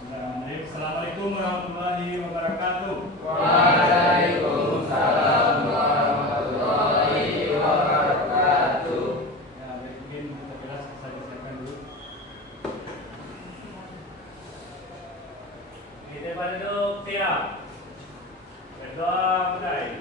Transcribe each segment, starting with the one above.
Assalamualaikum warahmatullahi wabarakatuh. Waalaikumsalam warahmatullahi wabarakatuh. Ya, baik, mungkin kita jelas saya siapkan dulu. Kita pada duduk siap. Berdoa mulai.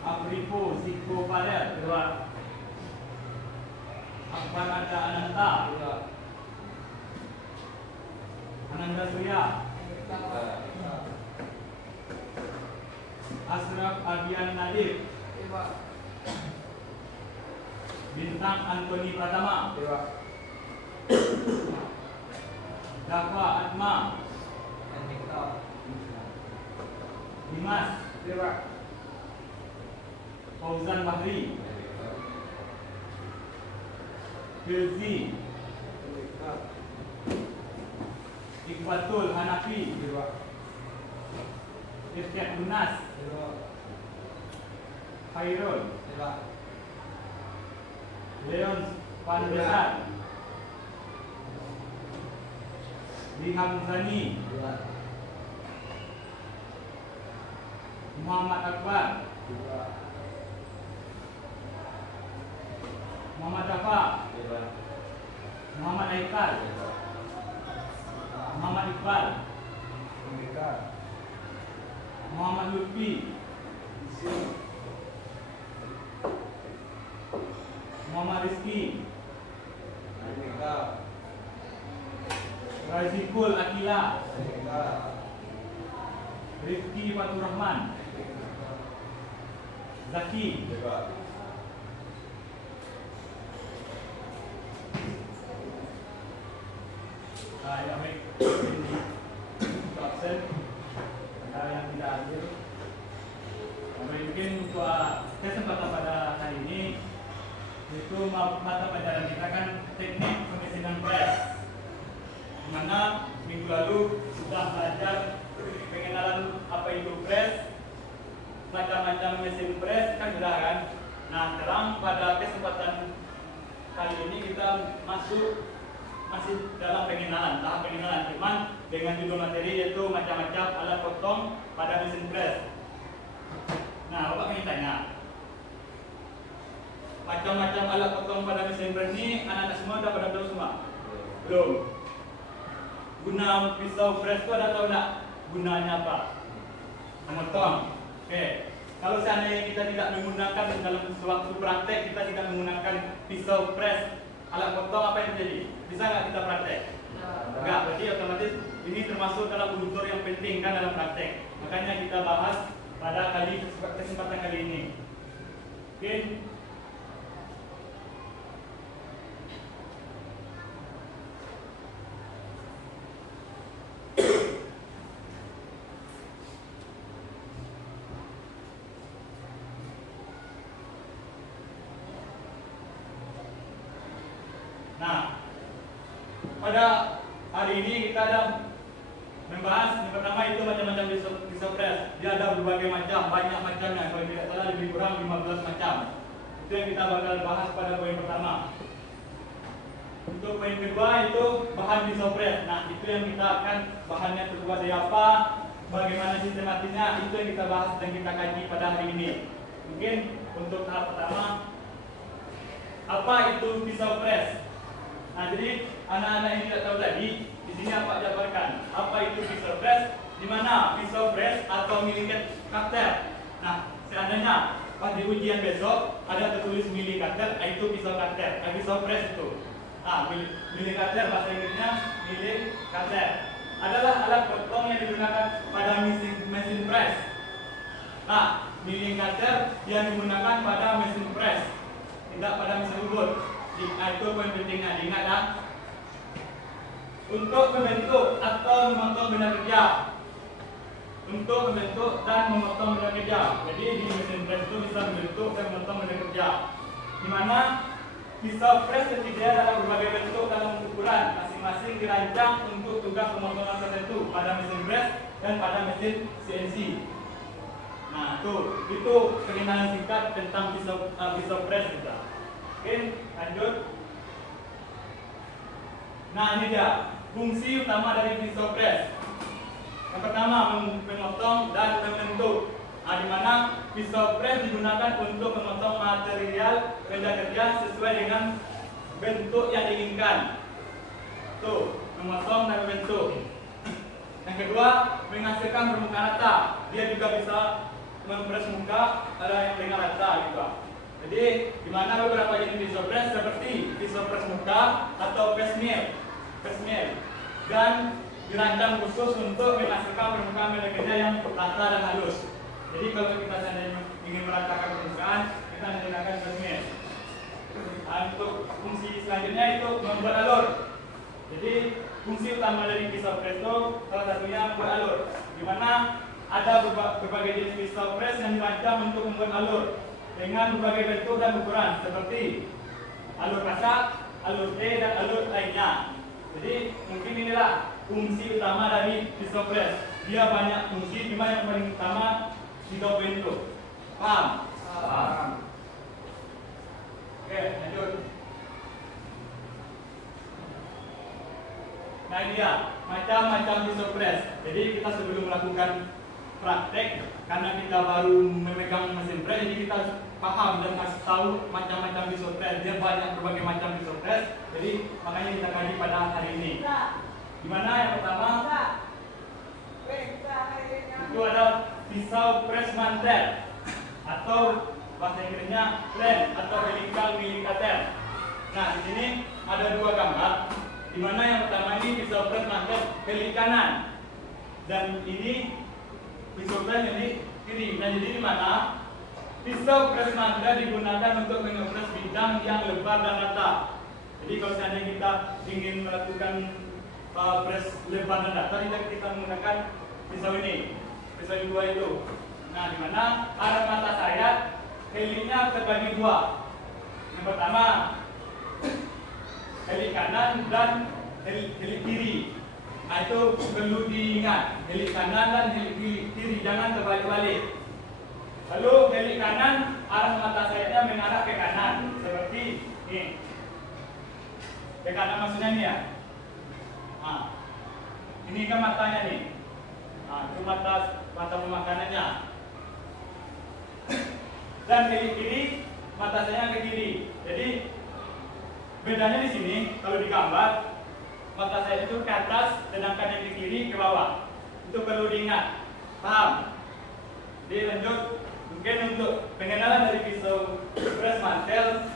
Apripo, Siko Pader, kedua. Akbarada Ananta, kedua. Ananda Surya, Asraf Ardian Nadir, kedua. Bintang Antoni Pratama, kedua. Dafa Atma, Dimas, kedua. Fauzan Bahri, Firzi, Iqbatul Hanafi, Irsyad Lunas, Khairul, Leon Pandesar, Riham Zani, Muhammad Akbar, Muhammad Dafa, Muhammad Aikal, Muhammad Iqbal, Muhammad Lutfi, Muhammad Rizki, Razikul Akila, Rifki Fatur Rahman, Zaki, ya baik, ini absen, ada yang tidak hadir. Baik, mungkin untuk kesempatan pada hari ini itu mata pelajaran kita kan teknik pemesinan press, di mana minggu lalu sudah belajar pengenalan apa itu press, macam-macam mesin press kan sudah kan. Nah sekarang pada kesempatan kali ini kita masih dalam pengenalan, tahap pengenalan, cuman dengan judul materi yaitu macam-macam alat potong pada mesin press. Nah, Bapak ingin tanya, macam-macam alat potong pada mesin press ini anak-anak semua udah pada tahu semua? Belum. Guna pisau press itu ada tahu enggak? Gunanya apa? Memotong. Oke. Kalau seandainya kita tidak menggunakan dalam suatu praktek, kita tidak menggunakan pisau press, alat potong, apa yang terjadi? Bisa nggak kita praktek? Enggak, berarti otomatis ini termasuk dalam unsur yang penting kan dalam praktek. Makanya kita bahas pada kesempatan kali ini. Oke. Nah, pada hari ini kita ada membahas yang pertama itu macam-macam pisau press. Dia ada berbagai macam, banyak macamnya. Kalau tidak salah lebih kurang 15 macam. Itu yang kita bakal bahas pada poin pertama. Untuk poin kedua itu bahan pisau press. Nah, itu yang kita akan bahannya terbuat dari apa, bagaimana sistematisnya, itu yang kita bahas dan kita kaji pada hari ini. Mungkin untuk tahap pertama, apa itu pisau press? Nah, jadi anak-anak yang tidak tahu tadi, di sini apa jabarkan? Apa itu pisau press? Di mana pisau press atau milimeter cutter? Nah, seandainya pas di ujian besok ada tertulis mili cutter, itu pisau cutter, pisau press itu. Nah, mili cutter bahasa Inggrisnya mili cutter adalah alat potong yang digunakan pada mesin press. Nah, mili cutter yang digunakan pada mesin press, tidak pada mesin ubur. Itu poin pentingnya, diingat ya. Untuk membentuk atau memotong benda kerja. Untuk membentuk dan memotong benda kerja. Jadi di mesin press itu bisa membentuk dan memotong benda kerja. Di mana pisau press tersedia dalam berbagai bentuk dalam ukuran, masing-masing dirancang untuk tugas pemotongan tertentu pada mesin press dan pada mesin CNC. Nah, itu pengenalan singkat tentang pisau press kita. Oke, lanjut. Nah, ini dia fungsi utama dari pisau press. Yang pertama, memotong dan membentuk. Nah, di mana pisau press digunakan untuk memotong material benda kerja sesuai dengan bentuk yang diinginkan. Tuh, memotong dan membentuk. Yang kedua, menghasilkan permukaan rata. Dia juga bisa mempres muka ada yang dengan rata gitu. Jadi, di mana beberapa jenis pisau press seperti pisau press muka atau press mill, dan dirancang khusus untuk menghasilkan permukaan benda kerja yang rata dan halus. Jadi kalau kita seandainya ingin meratakan permukaan, kita menggunakan press mill. Nah, untuk fungsi selanjutnya itu membuat alur. Jadi fungsi utama dari pisau press itu salah satunya membuat alur, di mana ada berbagai jenis pisau press yang dirancang untuk membuat alur dengan berbagai bentuk dan ukuran seperti alur kasak, alur T, dan alur lainnya. Jadi mungkin inilah fungsi utama dari pisau press. Dia banyak fungsi, cuma yang paling utama di bawah itu. Paham? Paham. Oke, lanjut. Nah, ini dia macam-macam pisau press. Jadi kita sebelum melakukan praktek, karena kita baru memegang mesin press, jadi kita paham dan kasih tahu macam-macam pisau press. Dia banyak berbagai macam pisau press. Jadi makanya kita kaji pada hari ini. Dimana yang pertama itu ada pisau press mantel atau bahasa Inggrisnya flat atau helical milling cutter. Nah, di sini ada dua gambar. Dimana yang pertama ini pisau press mantel heli kanan dan ini pisau press yang kiri. Dan jadi di mana pisau press mantel digunakan untuk mengepres bidang yang lebar dan rata. Jadi kalau seandainya kita ingin melakukan press lebar dan rata, kita menggunakan pisau ini, pisau yang dua itu. Nah, di mana arah mata saya helinya terbagi dua. Yang pertama heli kanan dan heli kiri. Nah, itu perlu diingat, heli kanan dan heli kiri, jangan terbalik-balik. Lalu heli kanan arah mata sayapnya mengarah ke kanan seperti ini. Ke kanan maksudnya ini ya. Nah, ini kan matanya nih. Nah, itu mata pemakanannya. Dan heli kiri mata saya ke kiri. Jadi bedanya di sini kalau digambar mata saya itu ke atas, sedangkan yang di kiri ke bawah. Itu perlu diingat. Paham? Jadi lanjut. Mungkin untuk pengenalan dari pisau press mantel,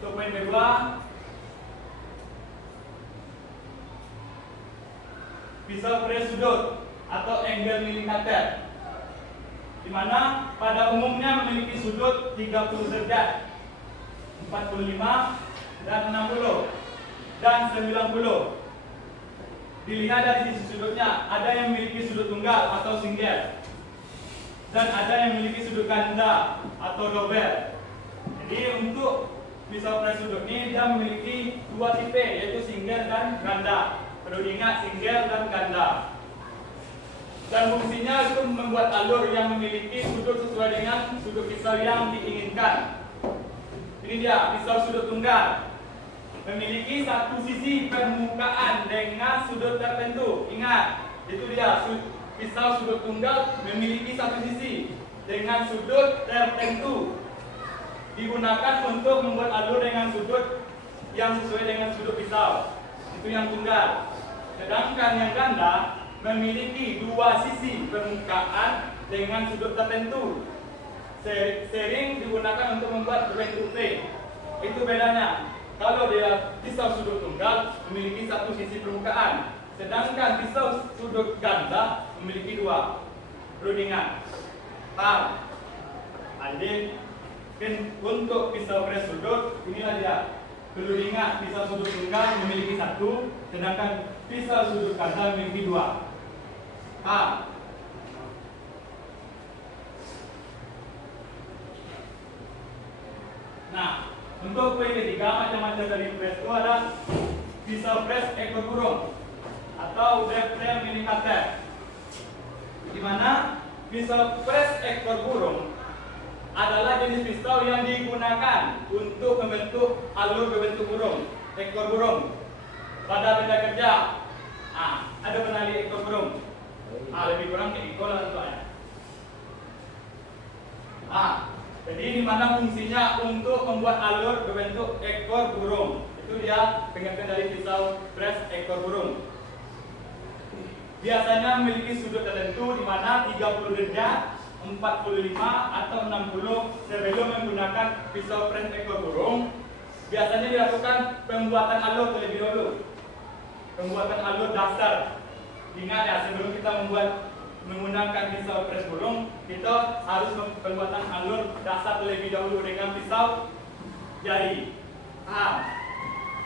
untuk poin kedua, pisau press sudut atau angle milling cutter, di mana pada umumnya memiliki sudut 30 derajat, 45 dan 60 dan 90. Dilihat dari sisi sudutnya, ada yang memiliki sudut tunggal atau single, dan ada yang memiliki sudut ganda atau double. Jadi untuk pisau press sudut ini dia memiliki dua tipe, yaitu single dan ganda. Perlu diingat, single dan ganda. Dan fungsinya itu membuat alur yang memiliki sudut sesuai dengan sudut pisau yang diinginkan. Ini dia pisau sudut tunggal. memiliki satu sisi permukaan dengan sudut tertentu. Ingat, itu dia, pisau sudut tunggal memiliki satu sisi dengan sudut tertentu. Digunakan untuk membuat alur dengan sudut yang sesuai dengan sudut pisau. Itu yang tunggal. Sedangkan yang ganda memiliki dua sisi permukaan dengan sudut tertentu. Sering digunakan untuk membuat berbentuk T. Itu bedanya. Kalau dia pisau sudut tunggal memiliki satu sisi permukaan, sedangkan pisau sudut ganda memiliki dua. Perlu diingat. Paham? Adil. Untuk pisau pres sudut, inilah dia. Perlu diingat, pisau sudut tunggal memiliki satu, sedangkan pisau sudut ganda memiliki dua. Paham? Nah, untuk poin ketiga, macam-macam dari pres itu ada pisau pres ekor burung atau depth mini cutter. Di mana pisau pres ekor burung adalah jenis pisau yang digunakan untuk membentuk alur berbentuk burung, ekor burung pada benda kerja. Ada penali ekor burung. Lebih kurang kayak ekor lah tentunya. Jadi di mana fungsinya untuk membuat alur berbentuk ekor burung. Itu dia pengertian dari pisau pres ekor burung. Biasanya memiliki sudut tertentu di mana 30 derajat, 45 atau 60 sebelum menggunakan pisau pres ekor burung. Biasanya dilakukan pembuatan alur terlebih dahulu. Pembuatan alur dasar. Ingat ya, sebelum kita menggunakan pisau pres burung, kita harus pembuatan alur dasar terlebih dahulu dengan pisau jari.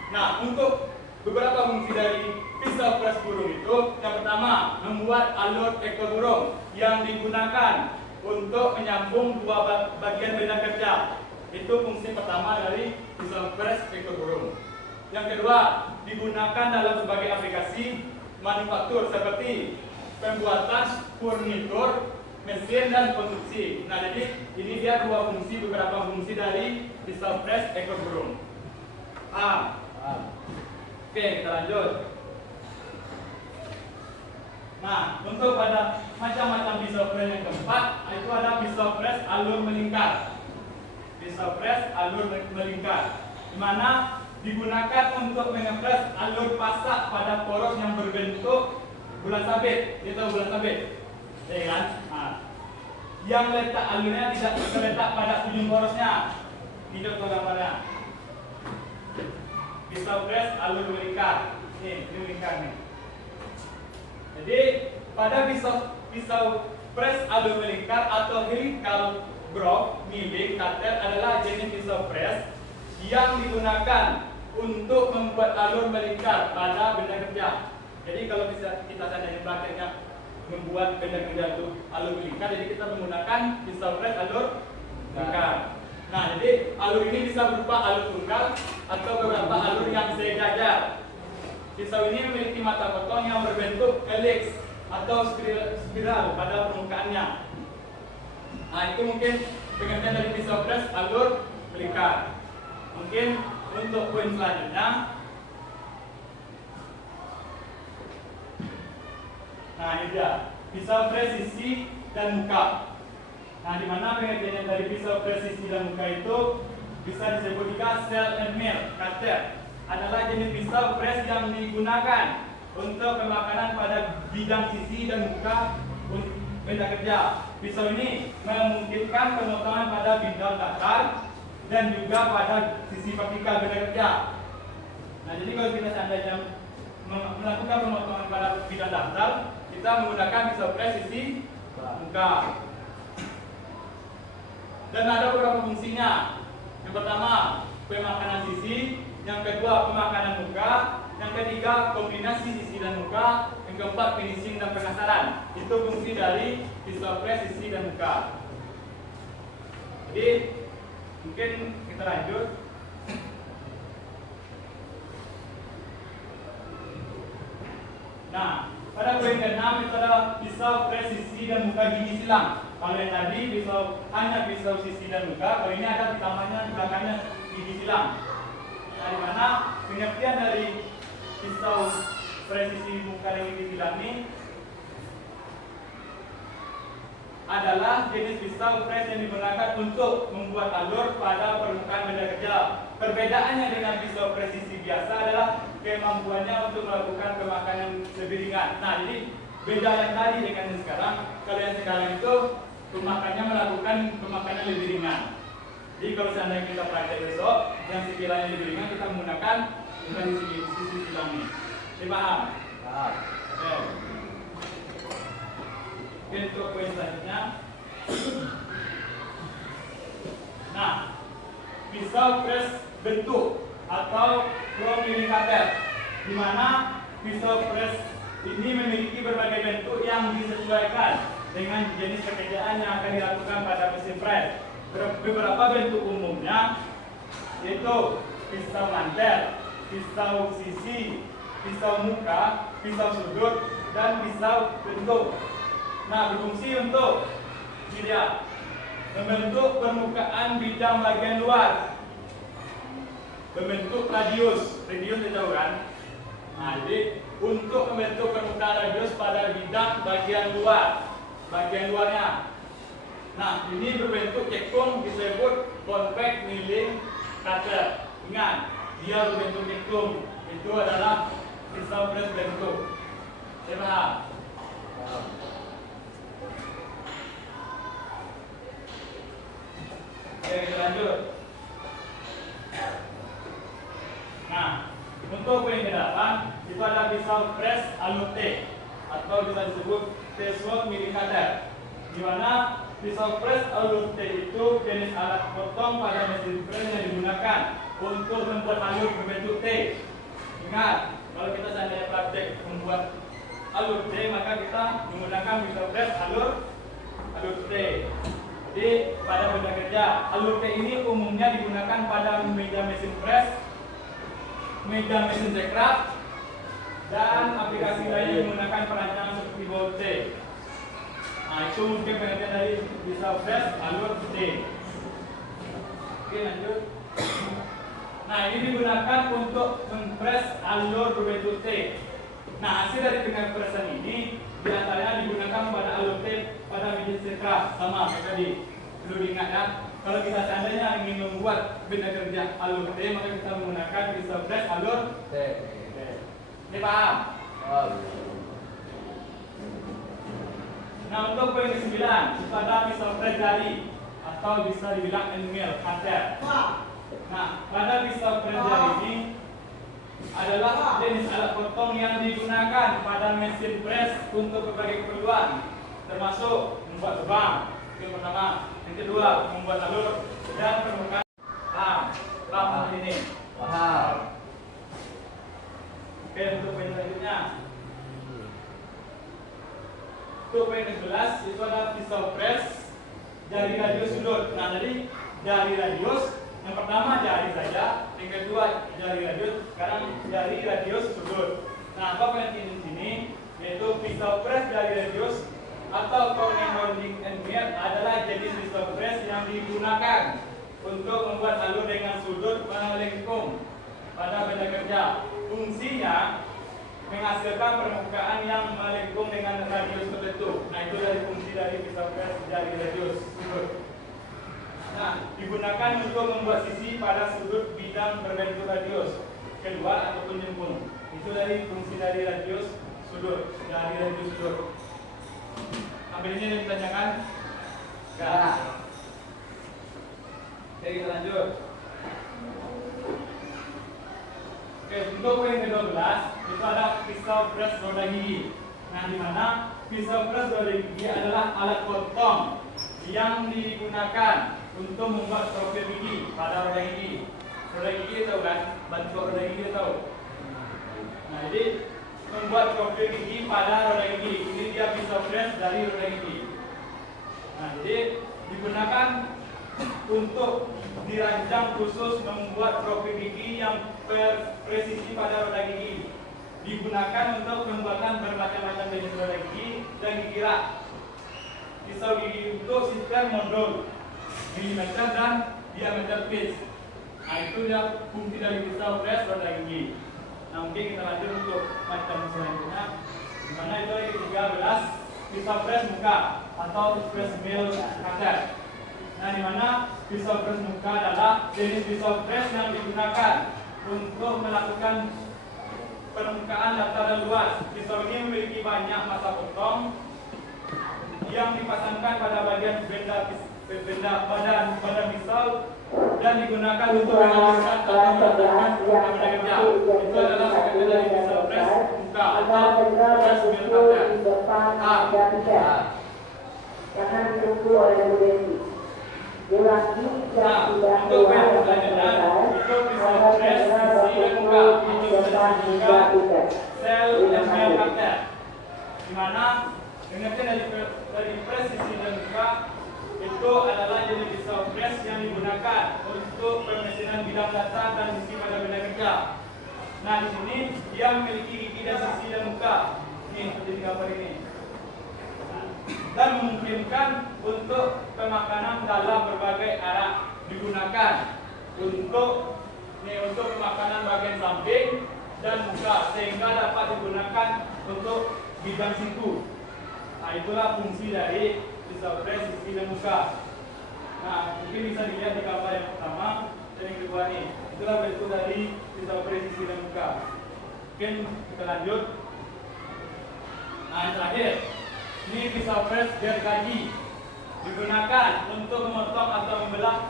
Nah, untuk beberapa fungsi dari pisau pres burung itu, yang pertama, membuat alur ekor burung yang digunakan untuk menyambung dua bagian benda kerja. Itu fungsi pertama dari pisau pres ekor burung. Yang kedua, digunakan dalam berbagai aplikasi manufaktur seperti pembuatan furnitur, mesin, dan konstruksi. Nah, jadi ini dia beberapa fungsi dari pisau pres ekor burung. Oke, kita lanjut. Nah, untuk pada macam-macam pisau pres yang keempat, itu ada pisau pres alur melingkar. Pisau pres alur melingkar, di mana digunakan untuk mengepres alur pasak pada poros yang berbentuk bulan sabit. Itu bulan sabit, ya kan? Yang letak alurnya tidak terletak pada ujung porosnya. Ini contoh gambarnya. Pisau pres alur melingkar. Ini melingkar nih. Jadi pada pisau pres alur melingkar atau helical groove milling cutter adalah jenis pisau pres yang digunakan untuk membuat alur melingkar pada benda kerja. Jadi kalau kita seandainya prakteknya membuat benda kerja itu alur melingkar, jadi kita menggunakan pisau pres alur melingkar. Nah, jadi alur ini bisa berupa alur tunggal atau beberapa alur yang sejajar. Pisau ini memiliki mata potong yang berbentuk helix atau spiral pada permukaannya. Nah, itu mungkin pengertian dari pisau pres alur melingkar. Mungkin untuk poin selanjutnya. Nah, ini dia pisau presisi dan muka. Nah, di mana pengertian dari pisau presisi dan muka itu bisa disebut juga cell and mill cutter. Adalah jenis pisau pres yang digunakan untuk pemakanan pada bidang sisi dan muka benda kerja. Pisau ini memungkinkan pemotongan pada bidang datar dan juga pada sisi vertikal benda kerja. Nah, jadi kalau kita seandainya melakukan pemotongan pada bidang datar, kita menggunakan pisau pres sisi muka. Dan ada beberapa fungsinya. Yang pertama, pemakanan sisi. Yang kedua, pemakanan muka. Yang ketiga, kombinasi sisi dan muka. Yang keempat, finishing dan pengasaran. Itu fungsi dari pisau pres sisi dan muka. Jadi mungkin kita lanjut. Nah, pada poin ke-6 itu ada pisau pres sisi dan muka gigi silang. Kalau yang tadi hanya pisau sisi dan muka, kalau ini ada ditambahnya belakangnya gigi silang. Nah, di mana pengertian dari pisau presisi muka yang dibilang ini adalah jenis pisau pres yang digunakan untuk membuat alur pada permukaan benda kerja. Perbedaannya dengan pisau presisi biasa adalah kemampuannya untuk melakukan pemakanan lebih ringan. Nah, jadi beda yang tadi dengan yang sekarang. Kalau yang sekarang itu pemakannya melakukan pemakanan lebih ringan. Jadi kalau seandainya kita praktek besok, yang sekiranya lebih ringan kita menggunakan bukan di sisi silang ini. Dipaham? Paham. Oke. Untuk poin selanjutnya. Nah, pisau pres bentuk atau promilikater, di mana pisau pres ini memiliki berbagai bentuk yang disesuaikan dengan jenis pekerjaan yang akan dilakukan pada mesin pres. Beberapa bentuk umumnya yaitu pisau mantel, pisau sisi, pisau muka, pisau sudut, dan pisau bentuk. Nah, berfungsi untuk membentuk permukaan bidang bagian luar, membentuk radius tahu kan? Nah, jadi untuk membentuk permukaan radius pada bidang bagian luarnya. Nah, ini berbentuk cekung disebut convex milling cutter. Ingat, dia berbentuk cekung. Itu adalah pisau pres bentuk. Saya paham? Oke, kita lanjut. Nah, untuk poin ke-8 itu ada pisau pres alur T atau bisa disebut T-sword milling cutter, di mana pisau pres alur T itu jenis alat potong pada mesin pres yang digunakan untuk membuat alur berbentuk T. Ingat, kalau kita seandainya praktek membuat alur T, maka kita menggunakan pisau pres alur T. Jadi pada benda kerja, alur T ini umumnya digunakan pada meja mesin pres, meja mesin cekraf, dan aplikasi lain yang menggunakan perancangan seperti baut T. Nah, itu mungkin pengertian dari pisau pres alur T. Oke, lanjut. Nah, ini digunakan untuk mempres alur berbentuk T. Nah, hasil dari pengepresan ini diantaranya digunakan pada alur T pada mesin cekraf, sama kayak tadi. Perlu diingat ya, kalau kita seandainya ingin membuat benda kerja alur T, maka kita menggunakan pisau pres alur T. Ini paham? Oh. Nah, untuk poin ke-9 itu ada pisau pres jari atau bisa dibilang end mill cutter. Nah, pada pisau pres jari ini adalah jenis alat potong yang digunakan pada mesin pres untuk berbagai keperluan, termasuk membuat lubang. Yang pertama, yang kedua membuat alur dan permukaan. Paham ini? Paham. Oke, untuk poin selanjutnya. Untuk poin ke-11 itu ada pisau pres jari radius sudut. Nah, jadi jari radius yang pertama jari saja, yang kedua jari radius, sekarang jari radius sudut. Nah, apa pengertian di sini? Yaitu pisau pres jari radius atau corner molding and mill adalah jenis pisau pres yang digunakan untuk membuat alur dengan sudut melengkung pada benda kerja. Fungsinya menghasilkan permukaan yang melengkung dengan radius tertentu. Nah, itu dari fungsi dari pisau pres jari radius sudut. Nah, digunakan untuk membuat sisi pada sudut bidang berbentuk radius keluar ataupun jempung. Itu dari fungsi dari radius sudut, dari radius sudut. Sampai ini yang ditanyakan? Enggak. Oke, kita lanjut. Oke, untuk poin ke-12 itu ada pisau pres roda gigi. Nah, di mana pisau pres roda gigi adalah alat potong yang digunakan untuk membuat profil gigi pada roda gigi. Roda gigi tahu kan? Bentuk roda gigi tahu. Nah, jadi membuat profil gigi pada roda gigi. Ini dia pisau pres dari roda gigi. Nah, jadi digunakan untuk dirancang khusus membuat profil gigi yang presisi pada roda gigi. Digunakan untuk pembuatan bermacam-macam jenis roda gigi dan gigi rak. Pisau gigi untuk sistem modul milimeter dan diameter pitch. Nah itu dia fungsi dari pisau press roda gigi. Nah mungkin kita lanjut untuk macam selanjutnya. Dimana itu yang ke-13 pisau press muka atau press mill cutter. Nah dimana pisau press muka adalah jenis pisau press yang digunakan untuk melakukan permukaan dataran luas. Pisau ini memiliki banyak mata potong yang dipasangkan pada bagian badan pisau dan digunakan untuk menghasilkan atau melakukan benda kerja. Itu adalah sebagai dari pisau press muka atau press mill cutter. Jangan ditunggu oleh Bu Desi. Ulangi yang sudah Untuk selanjutnya itu pisau press sisi dan muka atau bisa disebutkan sel dan mill cutter. Di mana dengarkan dari press sisi dan muka itu adalah jenis pisau press yang digunakan untuk pemesinan bidang datar dan sisi pada benda kerja. Nah di sini dia memiliki gigi dan sisi dan muka. Ini seperti di gambar ini. Dan memungkinkan untuk pemakanan dalam berbagai arah digunakan untuk pemakanan bagian samping dan muka sehingga dapat digunakan untuk bidang siku. Nah itulah fungsi dari pisau press sisi dan muka. Nah mungkin bisa dilihat di gambar yang pertama dan yang kedua nih. Itulah bentuk dari pisau press sisi dan muka. Mungkin kita lanjut. Nah yang terakhir, ini pisau press gergaji digunakan untuk memotong atau membelah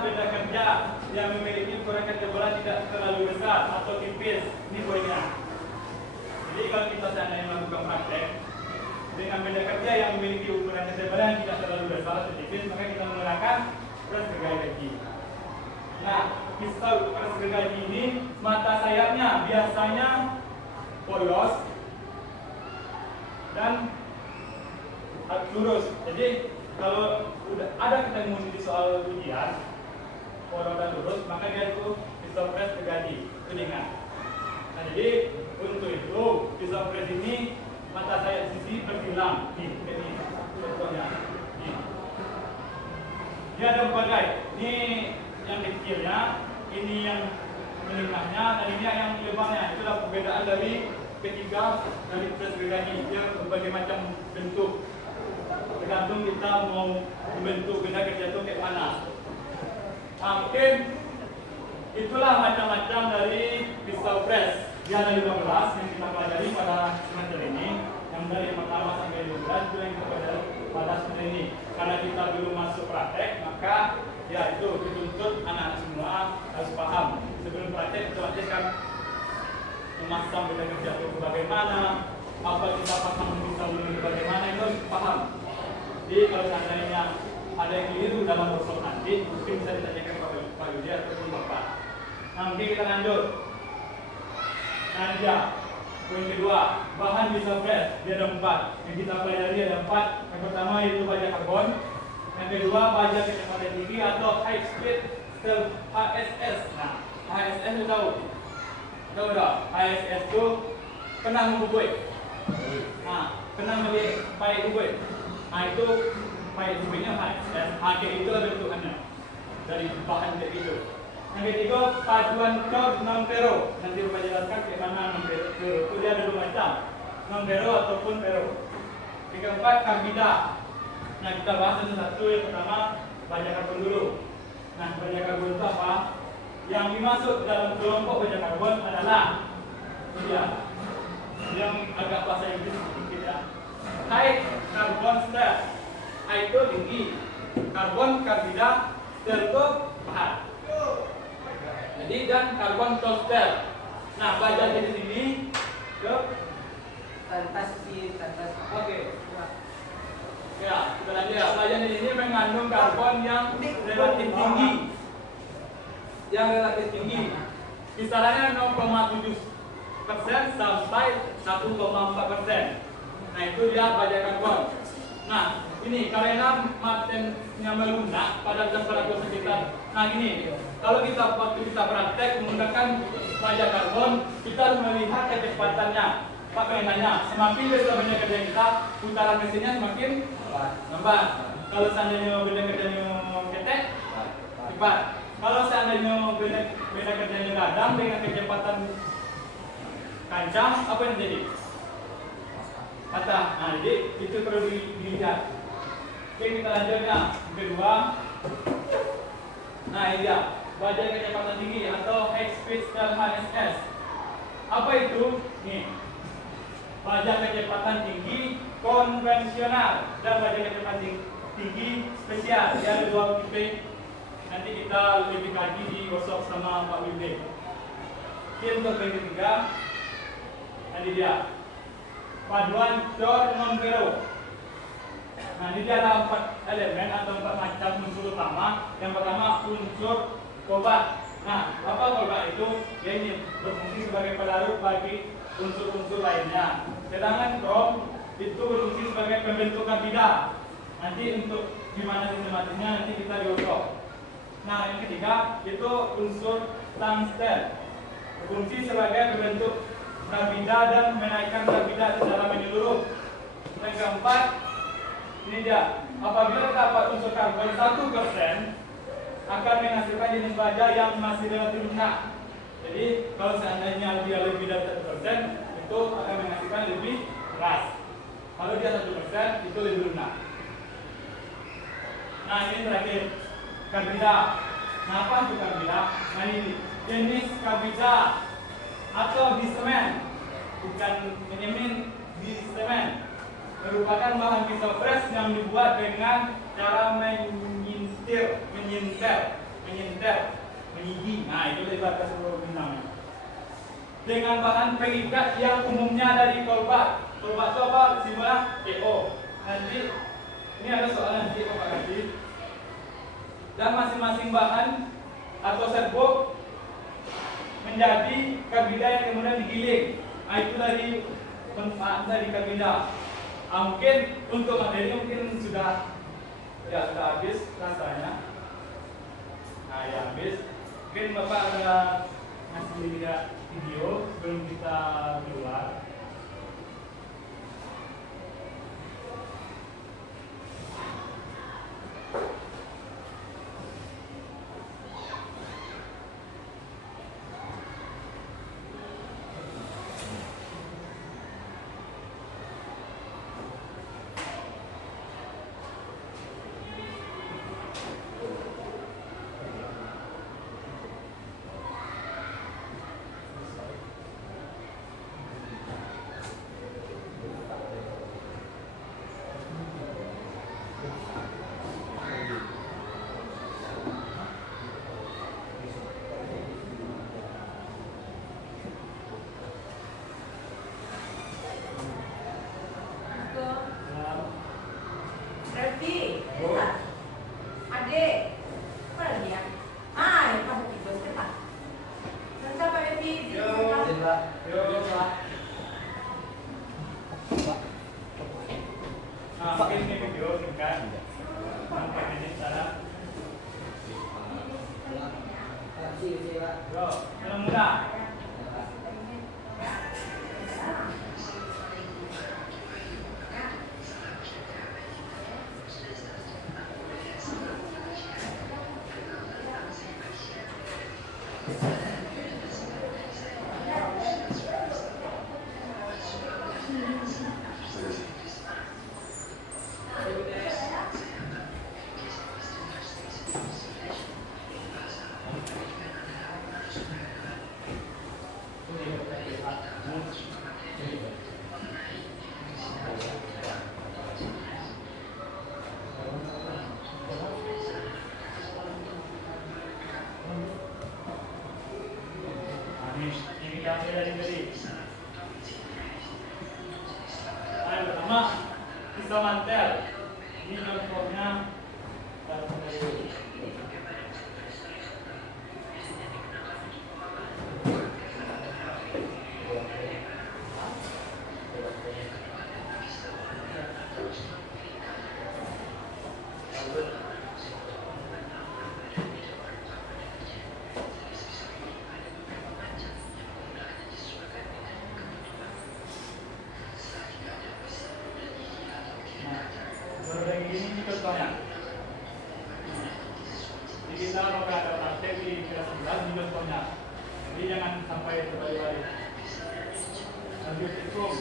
benda kerja yang memiliki ukuran ketebalan tidak terlalu besar atau tipis. Ini poinnya. Jadi kalau kita seandainya melakukan praktek dengan benda kerja yang memiliki ukuran ketebalan yang tidak terlalu besar atau tipis, maka kita menggunakan press gergaji. Nah, pisau press gergaji ini mata sayapnya biasanya polos dan lurus. Jadi kalau udah ada ketemu di soal ujian polos dan lurus, maka dia itu pisau press gergaji. Itu diingat. Nah, jadi untuk itu pisau press ini mata sayap sisi berbilang. Ini contohnya. Dia ada berbagai. Ini yang kecilnya, ini yang menengahnya, dan ini yang lebarnya. Itulah perbedaan dari ketiga dari press gergaji. Dia berbagai macam bentuk. Tergantung kita mau membentuk benda kerja itu kayak mana. Nah, mungkin itulah macam-macam dari pisau press. Dia ada 15 yang kita pelajari pada semester ini. Yang dari pertama sampai 12 itu yang kita pelajari pada semester ini. Karena kita belum masuk praktek, maka ya itu dituntut anak-anak semua harus paham. Sebelum praktek itu nanti kan memasang benda kerja itu bagaimana, apa kita pasang pisau ini bagaimana, itu harus paham. Jadi kalau seandainya ada yang keliru dalam workshop nanti, mungkin bisa ditanyakan kepada Pak Yudi ataupun Bapak. Nah, mungkin kita lanjut. Nah, dia poin kedua, bahan pisau press. Dia ada 4. Yang kita pelajari ada 4. Yang pertama yaitu baja karbon. Yang kedua baja kecepatan tinggi atau high speed steel HSS. Nah, HSS itu tahu tak? HSS itu pernah membubui. Nah, pernah melihat pakai bubui. Nah itu pakai bubuinya HSS. HG itu bentukannya dari bahan kayak gitu. Yang ketiga paduan curve non pero. Nanti Bapak jelaskan bagaimana non pero. Itu dia ada 2 macam, non pero ataupun pero. Yang keempat karbida. Nah kita bahas satu-satu. Yang pertama baja karbon dulu. Nah baja karbon itu apa? Yang dimasuk dalam kelompok baja karbon adalah itu dia. Yang agak bahasa Inggris sedikit ya. High carbon steel. High itu tinggi. Karbon karbida, steel itu pahat. Jadi dan karbon steel. Nah, baja di sini ke Tantas. oke. Ya, kita lihat ya. Baja di sini mengandung karbon yang relatif tinggi. Kisarannya 0,7% sampai 1,4%. Nah itu dia baja karbon. Nah ini karena materinya melunak pada temperatur sekitar. Nah ini kalau kita waktu kita praktek menggunakan baja karbon, kita harus melihat kecepatannya. Pak mainannya semakin besar benda kerja kita, putaran mesinnya semakin lambat. Kalau seandainya benda kerjanya ketek, cepat. kalau seandainya beda kerjanya gadang dengan kecepatan kancang, apa yang terjadi? Patah. Nah, jadi itu perlu dilihat. Oke, kita lanjutkan. Yang kedua, nah ini dia, bajai kecepatan tinggi atau high speed style HSS. Apa itu? Nih, bajai kecepatan tinggi konvensional dan bajai kecepatan tinggi spesial. Dia ada dua tipe. Nanti kita lebih kaji di workshop sama Pak Wilde. Oke, untuk yang ketiga, nanti dia paduan Cor non Vero. Nah, ini dia ada 4 elemen atau 4 macam unsur utama. Yang pertama unsur kobat. Nah, apa kobat itu? Dia ini berfungsi sebagai pelarut bagi unsur-unsur lainnya. Sedangkan krom itu berfungsi sebagai pembentuk kabida. Nanti untuk gimana sistematiknya nanti kita diurut. Nah, yang ketiga itu unsur tungsten. Berfungsi sebagai pembentuk kabida dan menaikkan kabida secara menyeluruh. Yang keempat, ini dia, apabila terdapat unsur karbon 1% akan menghasilkan jenis baja yang masih relatif lunak. Jadi kalau seandainya dia lebih dari 1% itu akan menghasilkan lebih keras. Kalau dia 1% itu lebih lunak. Nah, ini terakhir kabida. Nah, apa itu kabida? Nah, ini jenis kabida atau bisemen, bukan menyemen, bisemen merupakan bahan pisau fresh yang dibuat dengan cara menyintir, menyigi. Nah, itu lebar ke seluruh bintangnya. Dengan bahan pengikat yang umumnya dari kolbat. Kolbat itu apa? Simbolnya PO. Nanti ini ada soal nanti Pak Kasih. Dan masing-masing bahan atau serbuk menjadi kabida yang kemudian digiling. Nah, itu dari manfaat dari kabida. Mungkin untuk materi mungkin sudah habis rasanya. Nah, ya habis. Mungkin Bapak ada ngasih lihat video sebelum kita keluar. Pisau mantel. Ini contohnya contohnya. Jadi kita mau ada praktek sampai terbalik-balik. Lanjut hukum.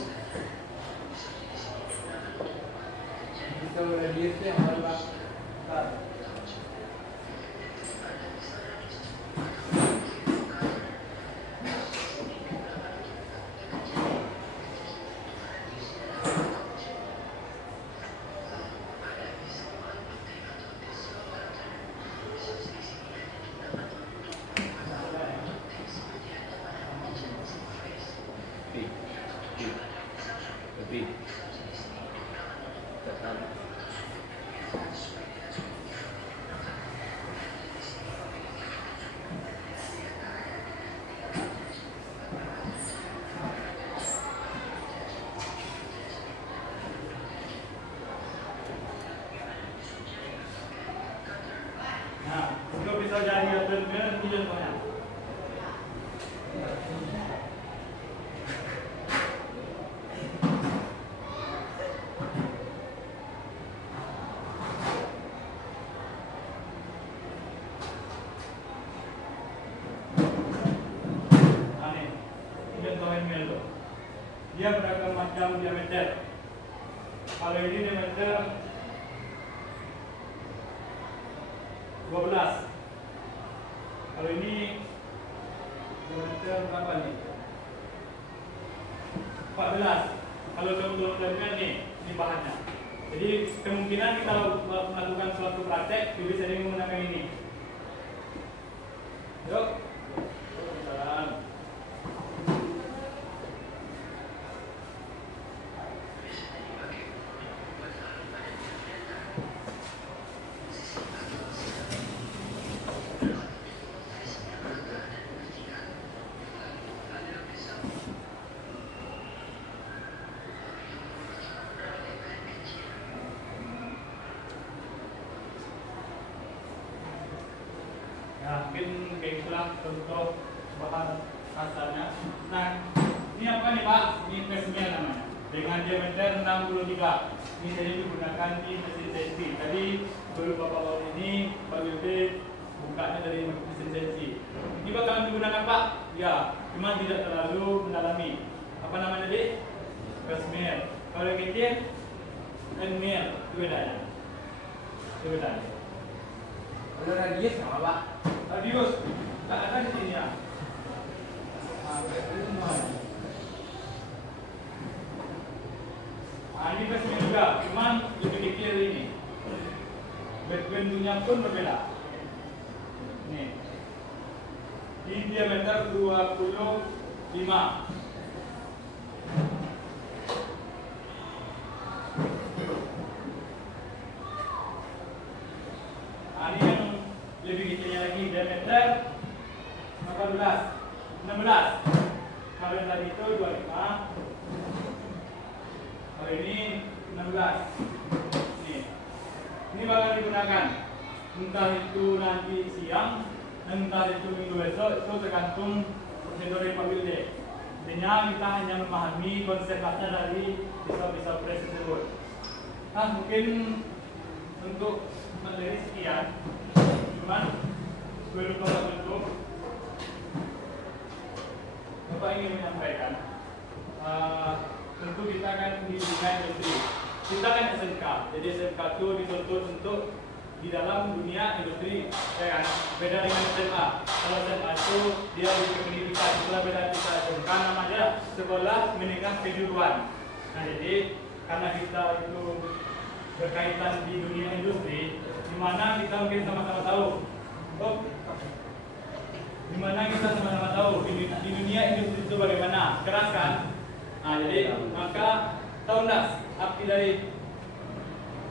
Kita udah diet yang baru Pak. Bentar. Lebih. Nah, untuk bisa jadi atlet ini contohnya. Nah, ini contohin Melo. Dia beragam macam diameter. Kalau ini diameter 12. Kalau ini diameter berapa nih? 14. Kalau contohnya nih, ini bahannya. Jadi kemungkinan kita melakukan suatu praktek, bisa menggunakan ini. Yuk. Jalan. Nah, mungkin kayak itulah contoh bahan kasarnya. Nah, ini apa nih Pak? Ini pesnya namanya. Dengan diameter 63. Ini jadi digunakan di mesin CNC. Tadi baru bapak ini Pak Wilde bukanya dari mesin CNC. Ini bakalan digunakan Pak? Ya, cuma tidak terlalu mendalami. Apa namanya tadi? Pesmer. Kalau yang kecil, enmer. Itu bedanya. Itu bedanya. Kalau radius sama Pak. Radius, tak ada di sini ya. Nah, ini pesnya juga, cuman lebih kecil ini. Bentuknya pun berbeda. Nih, di diameter 25. Nah, ini yang lebih kecilnya lagi diameter 16. Kalau yang tadi itu 25. Kalau ini 16. Ini bakal digunakan entah itu nanti siang, entah itu minggu besok, itu tergantung prosedur Pak Wilde. Intinya kita hanya memahami konsep dasar dari pisau-pisau press tersebut. Nah, mungkin untuk materi sekian, cuman sebelum Bapak tutup, Bapak ingin menyampaikan, tentu kita kan di dunia industri, kita kan SMK, jadi SMK itu dituntut untuk di dalam dunia industri, ya kan? Beda dengan SMA. Kalau SMA itu dia lebih pendidikan, itulah beda kita SMK namanya sekolah menengah kejuruan. Nah, jadi karena kita itu berkaitan di dunia industri, di mana kita mungkin sama-sama tahu, di mana kita sama-sama tahu di dunia industri itu bagaimana keras kan? Nah, jadi maka tahu nggak arti dari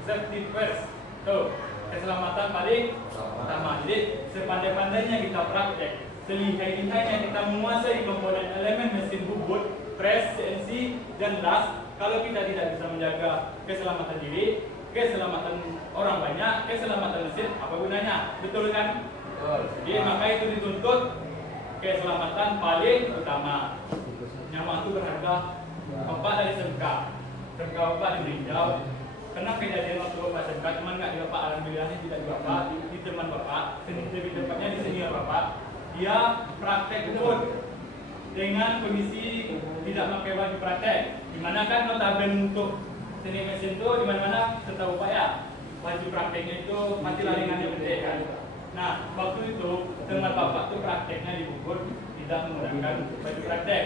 safety first? Tuh, keselamatan paling utama. Jadi sepandai-pandainya kita praktek, selihai-lihainya kita menguasai komponen elemen mesin bubut, press, CNC, dan las. Kalau kita tidak bisa menjaga keselamatan diri, keselamatan orang banyak, keselamatan mesin, apa gunanya? Betul kan? Jadi maka itu dituntut keselamatan paling utama. Nyawa itu berharga. Bapak dari SMK, Bapak di Brinjau. Karena kejadian waktu Bapak SMK, cuman nggak di Bapak, alhamdulillahnya tidak di Bapak, di teman Bapak, lebih tepatnya di senior Bapak. Dia praktek kebun. dengan kondisi tidak pakai baju praktek. Dimana kan notabene untuk teknik mesin itu dimana-mana setahu Pak ya, baju prakteknya itu mati laringannya gede kan. Nah, waktu itu teman Bapak tuh prakteknya di Bogor tidak menggunakan baju praktek,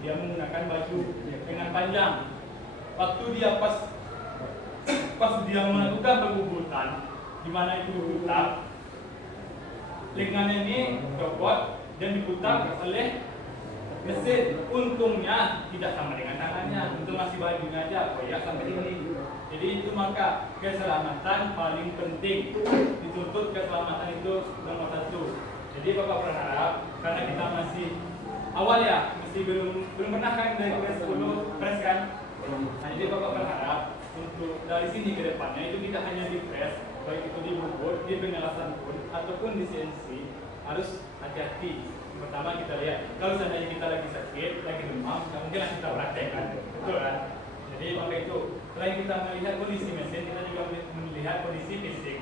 dia menggunakan baju dengan panjang. Waktu dia pas dia melakukan pengubutan, di mana itu berputar, lengannya ini copot dan diputar oleh mesin. Untungnya tidak sama dengan tangannya, untung masih bajunya aja, koyak sampai sini. Jadi itu maka keselamatan paling penting, dituntut keselamatan itu nomor 1. Jadi Bapak berharap karena kita masih awal ya, masih belum pernah kan dari kelas 10 press kan. Nah, jadi Bapak berharap untuk dari sini ke depannya itu tidak hanya di press, baik itu di bubur, di pengelasan pun ataupun di CNC harus hati-hati. Pertama kita lihat, kalau seandainya kita lagi sakit, lagi demam, nggak mungkin kita praktekkan, betul kan? Jadi maka itu, selain kita melihat kondisi mesin, kita juga melihat kondisi fisik.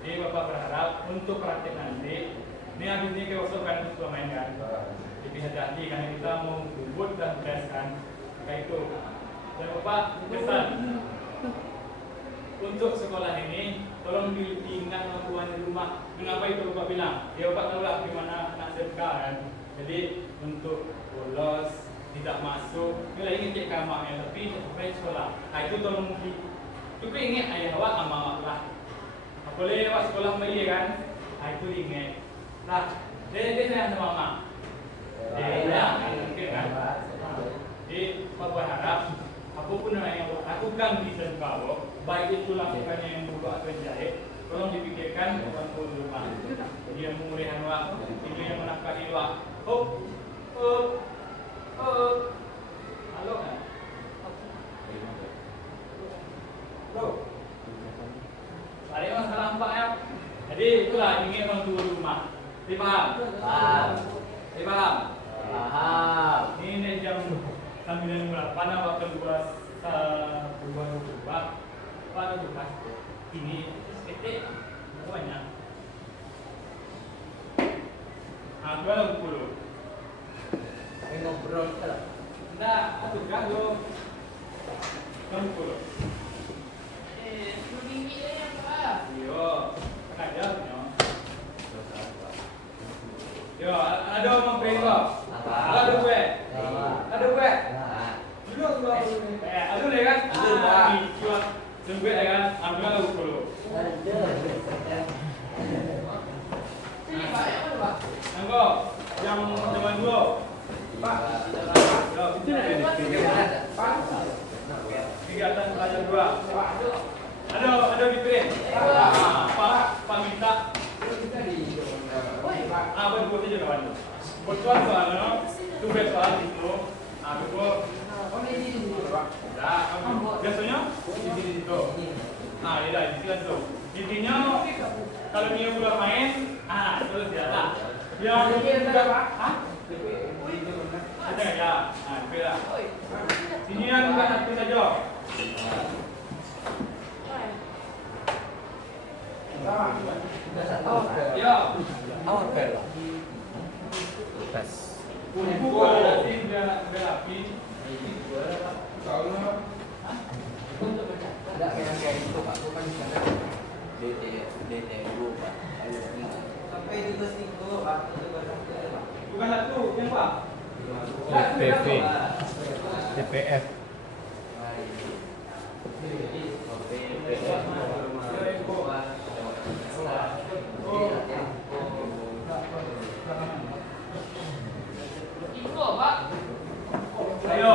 Jadi Bapak berharap untuk praktek nanti, ini habis ini ke workshop kan untuk main kan? Jadi hati-hati karena kita mau bubut dan press kan, maka itu. Dan Bapak pesan untuk sekolah ini, tolong diingat orang tua di rumah. Mengapa itu Bapak bilang? Ya Bapak tahu lah gimana anak SMK kan. Jadi untuk bolos, tidak masuk, bila ingin cek kamarnya tapi sampai sekolah. Nah itu tolong cukup ingat ayah awak sama awak lah. Boleh awak sekolah bayi kan? Nah itu ingat. Nah, dia sayang sama mama. Dia mungkin kan. Jadi Bapak berharap apapun yang lakukan di SMK, baik itu lakukannya yang buka atau jahit, tolong dipikirkan orang tua di rumah. Jadi yang memulihkan waktu, itu yang menafkahi waktu. Halo kan? Halo. Ada masalah Pak ya? Jadi itulah ingin orang tua di rumah. Dipaham? Paham. Dipaham? Paham. Ini jam 9.08 awak kedua berubah. Pada bukan ini SPT banyak. Nah, 20. Ngobrol kan? Nah, aku gaduh. 20. Yo, aja yo. Yo, ada omong bego. Ada gue. Ada gue. Dulu gua. Aduh deh kan? Aduh dah. Tunggu ya kan? Ambil lalu dulu. Ini Pak, yang mana Pak? Anggo, yang zaman dulu. Pak, yo, itu Pak. Kegiatan belajar 2. Ada di print. Pak minta. Buat aja kawan. Buat soalnya, tunggu soal itu. Betul. Biasanya di sini situ. Nah, ya dah, di sini situ. Intinya kalau dia udah main, terus ya lah. Yang juga Pak, ada ya. Nah, beda. Sini yang bukan satu saja. Ya. Awak bela. Tes. Bukan sih berapi. Tidak kayak itu Pak, bukan misalnya DTU Pak. Sampai di kelas 3 Pak. Bukan satu, yang Pak. DPV, DPF. Ayo.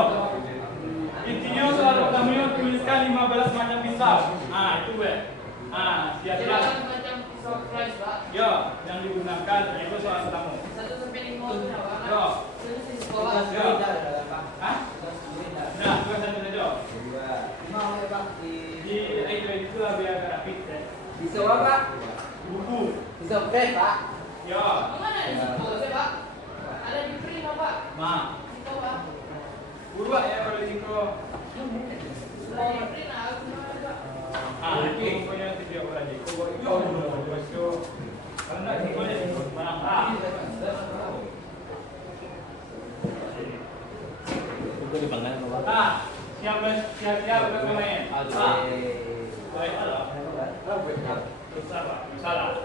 Intinya soal pertama tuliskan 15 macam pisau. Itu gue. Siap-siap. Macam pisau fries, Pak. Yo, yang digunakan itu soal pertama. 1 sampai 5 itu apa? Yo. Itu di sekolah. Yo. Nah, gue satu saja. Di itu lah biar rapid ya. Bisa apa? Buku. Bisa fresh Pak. Yo. Mana di sekolah, Pak? Ada di print, Pak. Di bawah. Buruak ya kalau di situ. Ada di print, aku mana, Pak? Itu punya video lagi. Yo. Karena itu mana? Ah, siap udah pemain. Ah, baik salah. Besar Pak, salah.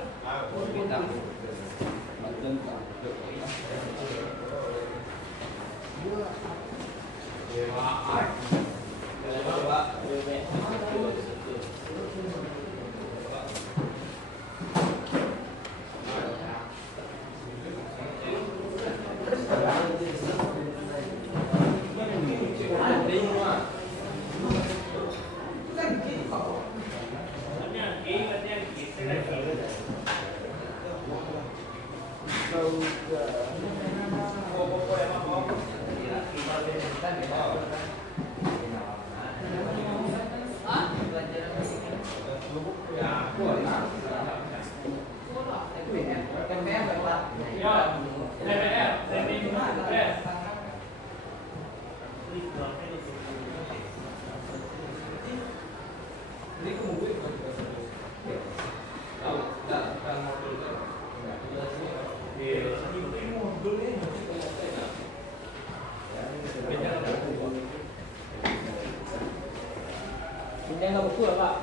Ya, DPR, Standing Press. Pindah nggak betul Pak?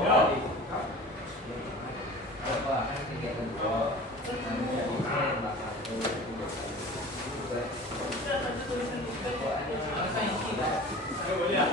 Ya. Boleh ya?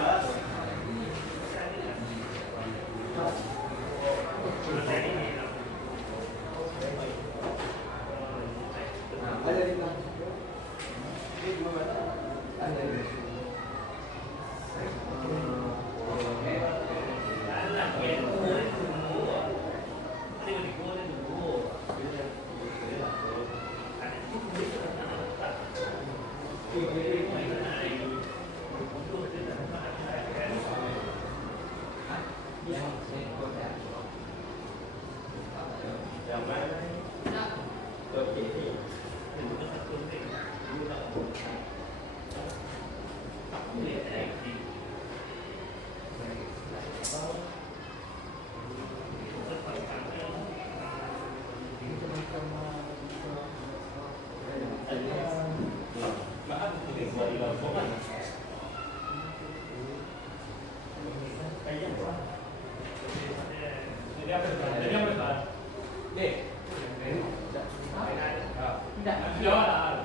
Jadi apa Pak? Jawab lah.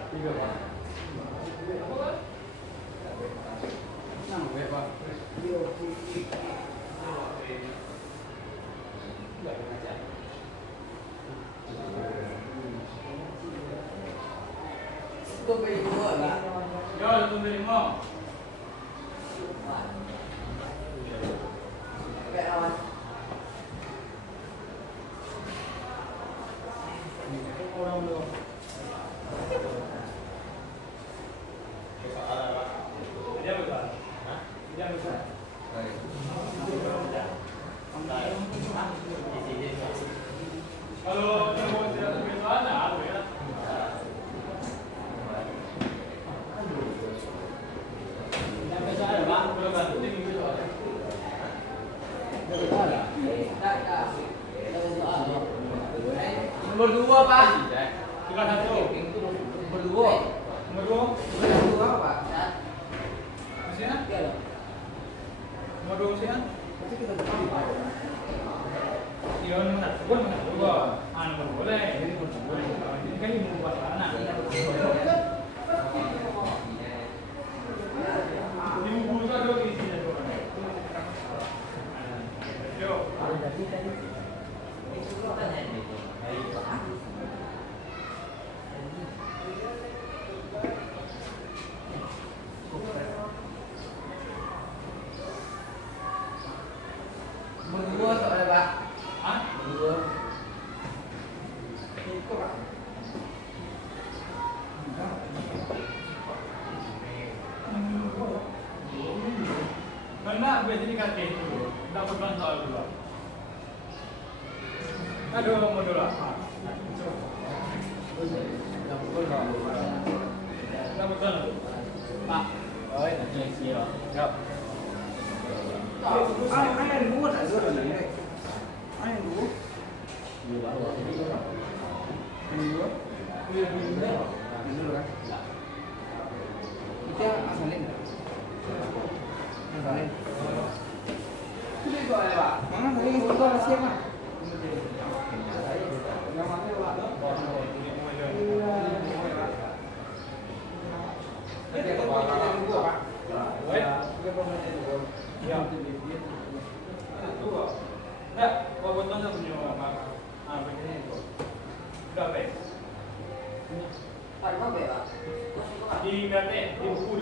Itu beli dua Pak. Yo, itu beli mau. Kayak awan. Jadi apa Pak? Jadi apa Pak? Kalau mau tidak kebetulan, apa ya? Belum ada tim gitu. Nomor 2 Pak. Tukar satu. Nomor 2. Nomor dua. Nomor 2 Pak. Mesinnya? Nomor dua mesinnya? Iya, nomor satu. Gua nomor dua. Ah, nomor boleh. Ini nomor dua. Ini kan ini buat anak. Di buku itu ada isinya tuh. Yo. Nomor 2 soalnya Pak. Hah? Nomor 2. Karena biasanya dikasih itu dapat bahan soal dua. Aduh, mau dulu. Dapat bahan. Pak. Oh, ini sih. Siap. Ai mua đã đưa rồi này. Ai mua? Mua bao rồi. Mua. Mua rồi. Kita asalin. Mana tadi foto masih apa? Enggak, botolnya punya begini itu. Udah, Pak. Di BAP, di buku.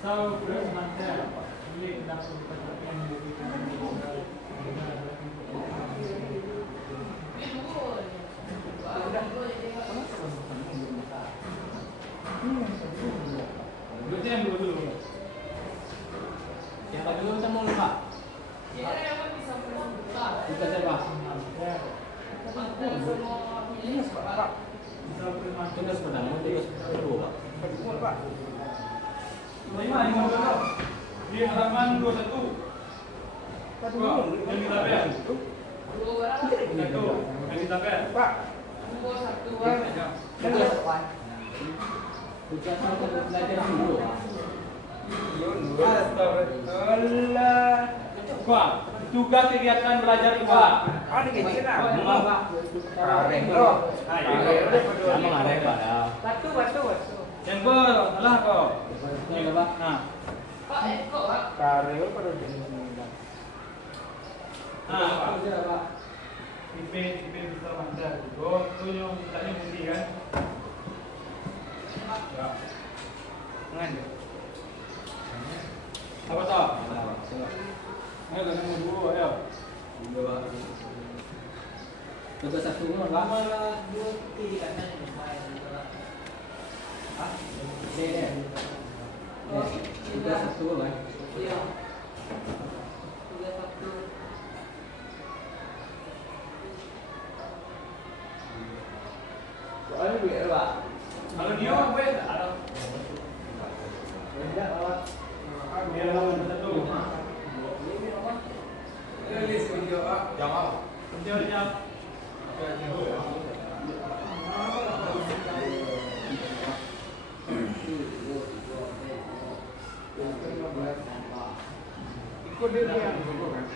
Tahu berapa mantel? Ini tentang yang berarti yang dulu. Yang tadi dulu kita mau lupa. Kita siapa? Tugas pertama, tugas kedua. Pak. Di halaman 21. Yang kita tabel. Satu. Yang kita tabel. Pak. Belajar dulu. Pak, tugas kegiatan belajar IPA. Ada kecil lah. Batu. Yang gol, alah kau. Ini apa? Nah, Karel pada jenis nah, IP bisa mantel. Gol, tu yang tanya bukti kan? Ya. Ngan. Apa tau? Ayo kita mau dulu, ayo. Tugas satu lama lah 2 3 kan. Tugas satu kan? Iya. Tugas satu. Soalnya biar Pak. Kalau dia apa ya? Ada. Benda apa? Dia lawan satu. Rilis video Pak. Jangan. Videonya. Ikut dia yang kan?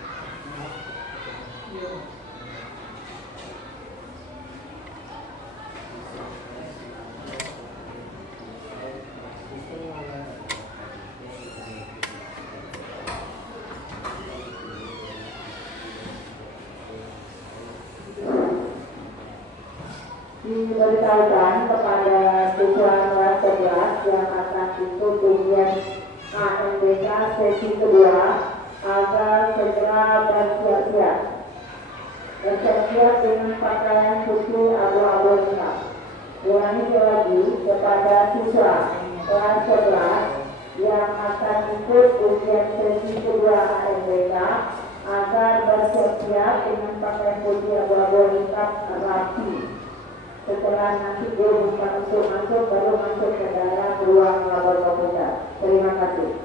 diberitahukan kepada siswa kelas 11 yang akan ikut ujian ANBK sesi kedua agar segera bersiap-siap. Bersiap-siap dengan pakaian putih abu-abu lengkap. Ulangi lagi kepada siswa kelas 11 yang akan ikut ujian sesi kedua ANBK agar bersiap-siap dengan pakaian putih abu-abu lengkap rapi. Setelah nanti diumumkan untuk masuk, baru masuk ke dalam ruang labor komputer. Terima kasih.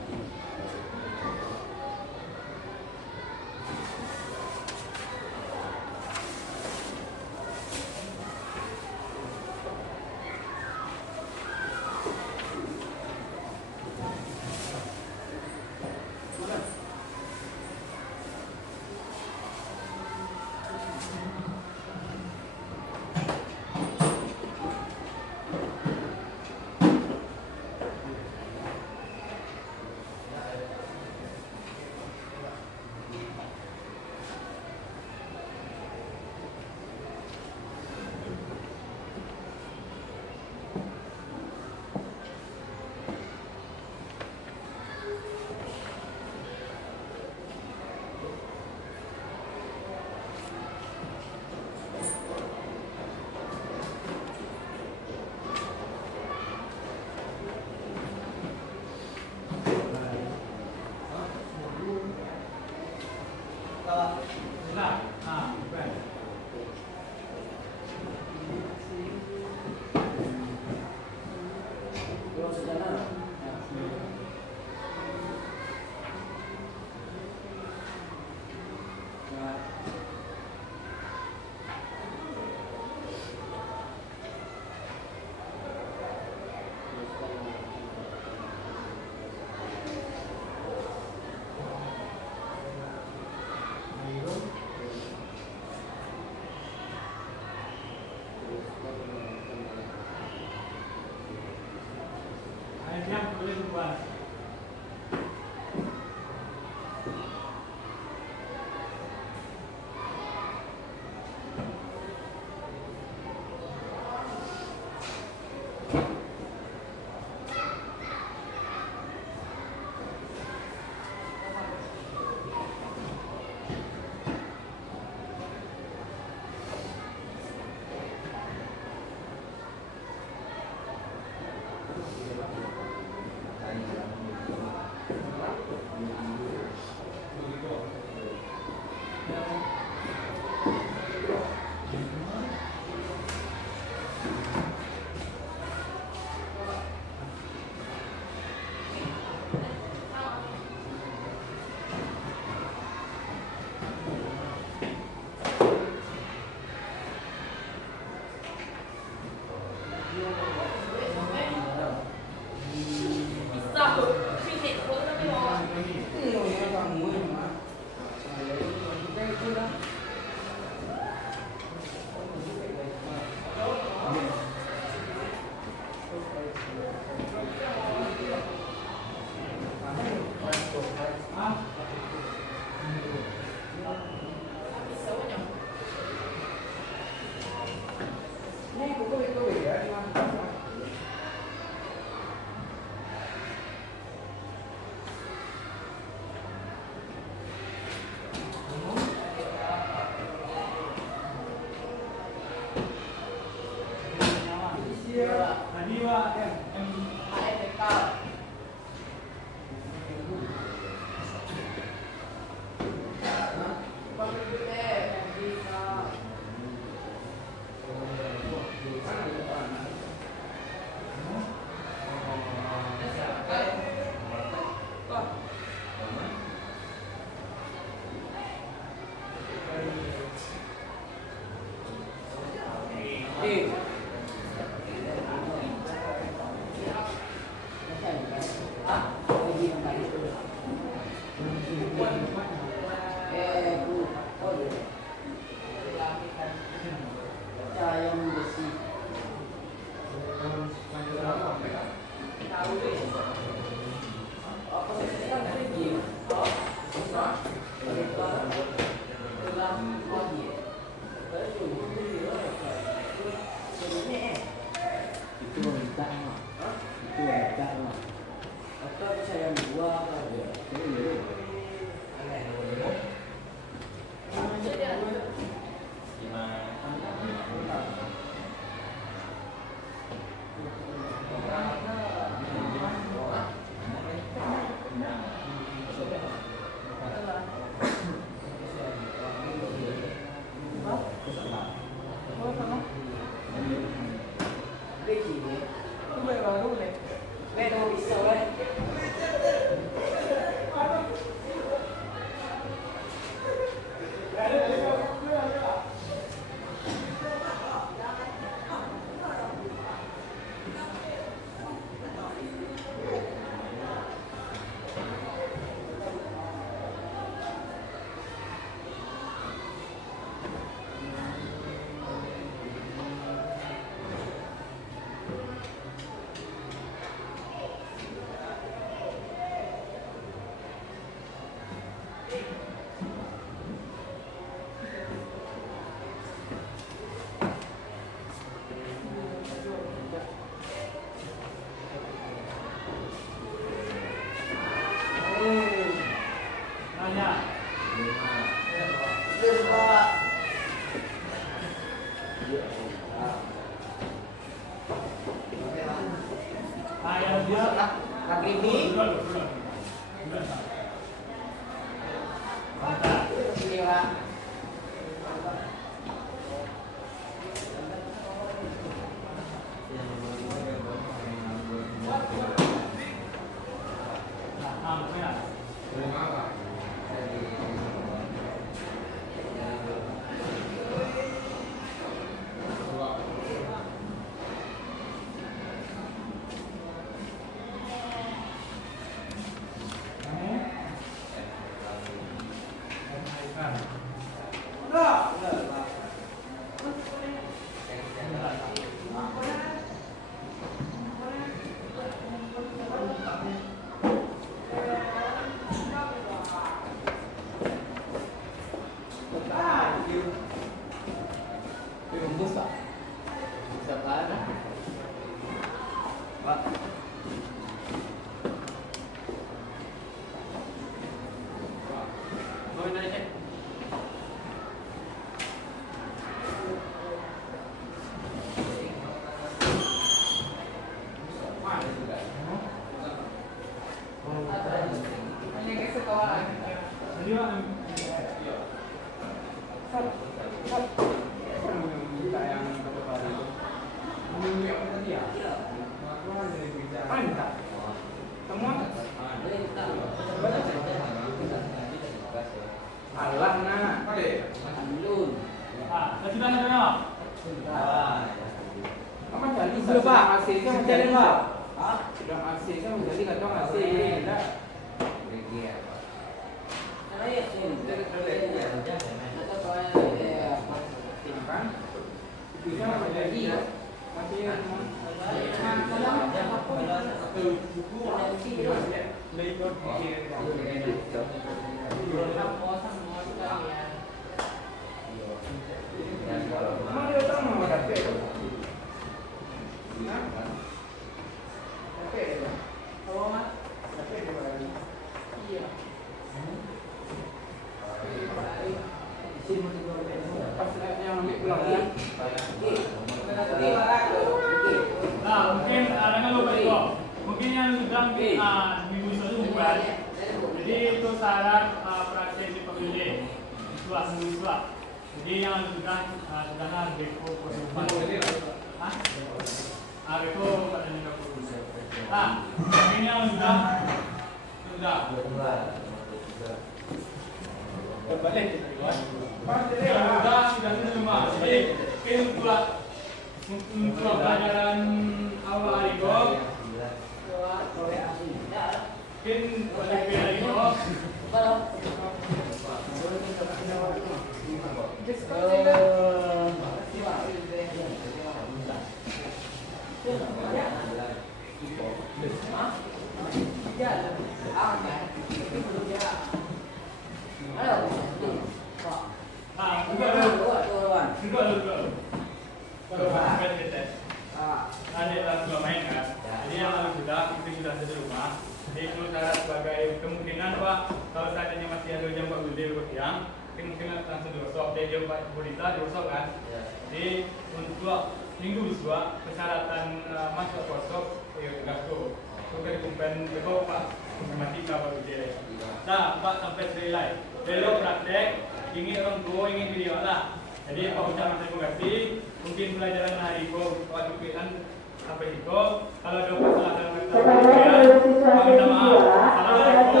mungkin langsung diusap. Dia berita diusap kan. Ya. Jadi untuk minggu dua persyaratan masuk workshop gasto. Bukan kumpen itu Pak matematika baru dia. Nah, Pak sampai selesai. Belok praktek, ingin orang tua ingin video lah. Jadi Pak ucapkan terima kasih. Mungkin pelajaran hari itu Pak Jukian sampai itu. Kalau ada masalah dalam Kepada seluruh siswa Pak minta maaf. siswa, Assalamualaikum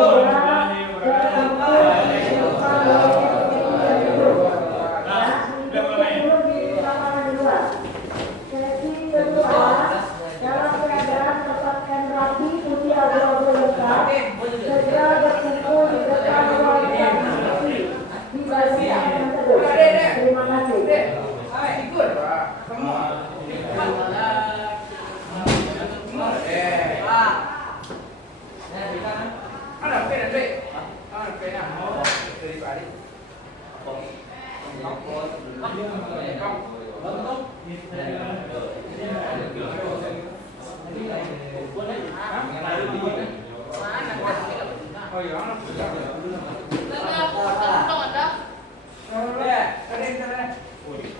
warahmatullahi wabarakatuh. Nah, sudah mulai. Sesi kedua, dalam keadaan tempatkan rapi, putih abu-abu lengkap, segera berkumpul di depan ruang diskusi di bagian yang teduh. Terima kasih. Ikut. Kamu. Ada pena, Dek. Ada pena.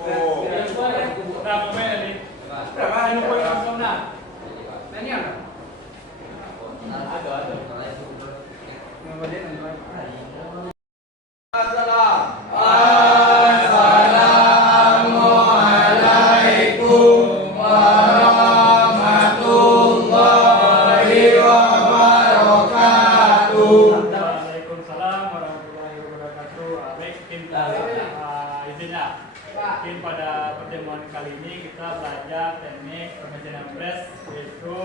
Oh, dari Pak Waalaikumsalam warahmatullahi wabarakatuh. Baik, izinnya. Mungkin pada pertemuan kali ini kita belajar teknik permesinan press, yaitu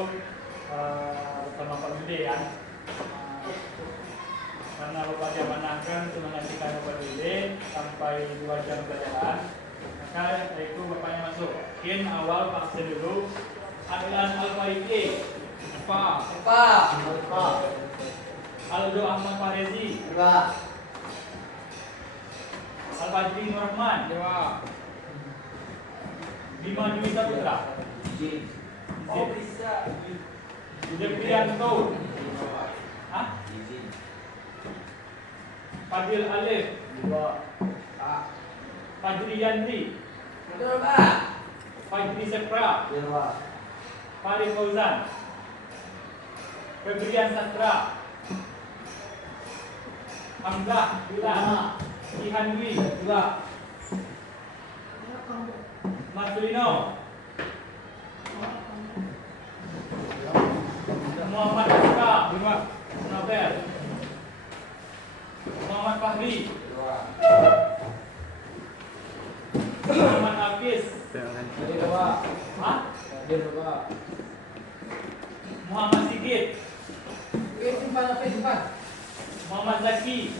bersama Pak Lili ya. Karena Bapak dia menangkan untuk mengajikan Bapak Lili sampai 2 jam pelajaran, maka itu Bapaknya masuk. Mungkin awal vaksin dulu. Adlan Al-Faiki, Alfa, Aldo Ahmad Farezi, Al-Fajri Nur Rahman, Bima Dwi Saputra, Deprianto, Fadil Alif, Fajri Yandri, Fajri Sepra, Farid Fauzan, Febrian Sastra, Hamzah Dula, Ihan Dwi Dula, Marcelino, Muhammad Aska Nobel, Muhammad Fahri, Muhammad Hafiz, Muhammad Sigit, Muhammad Zaki,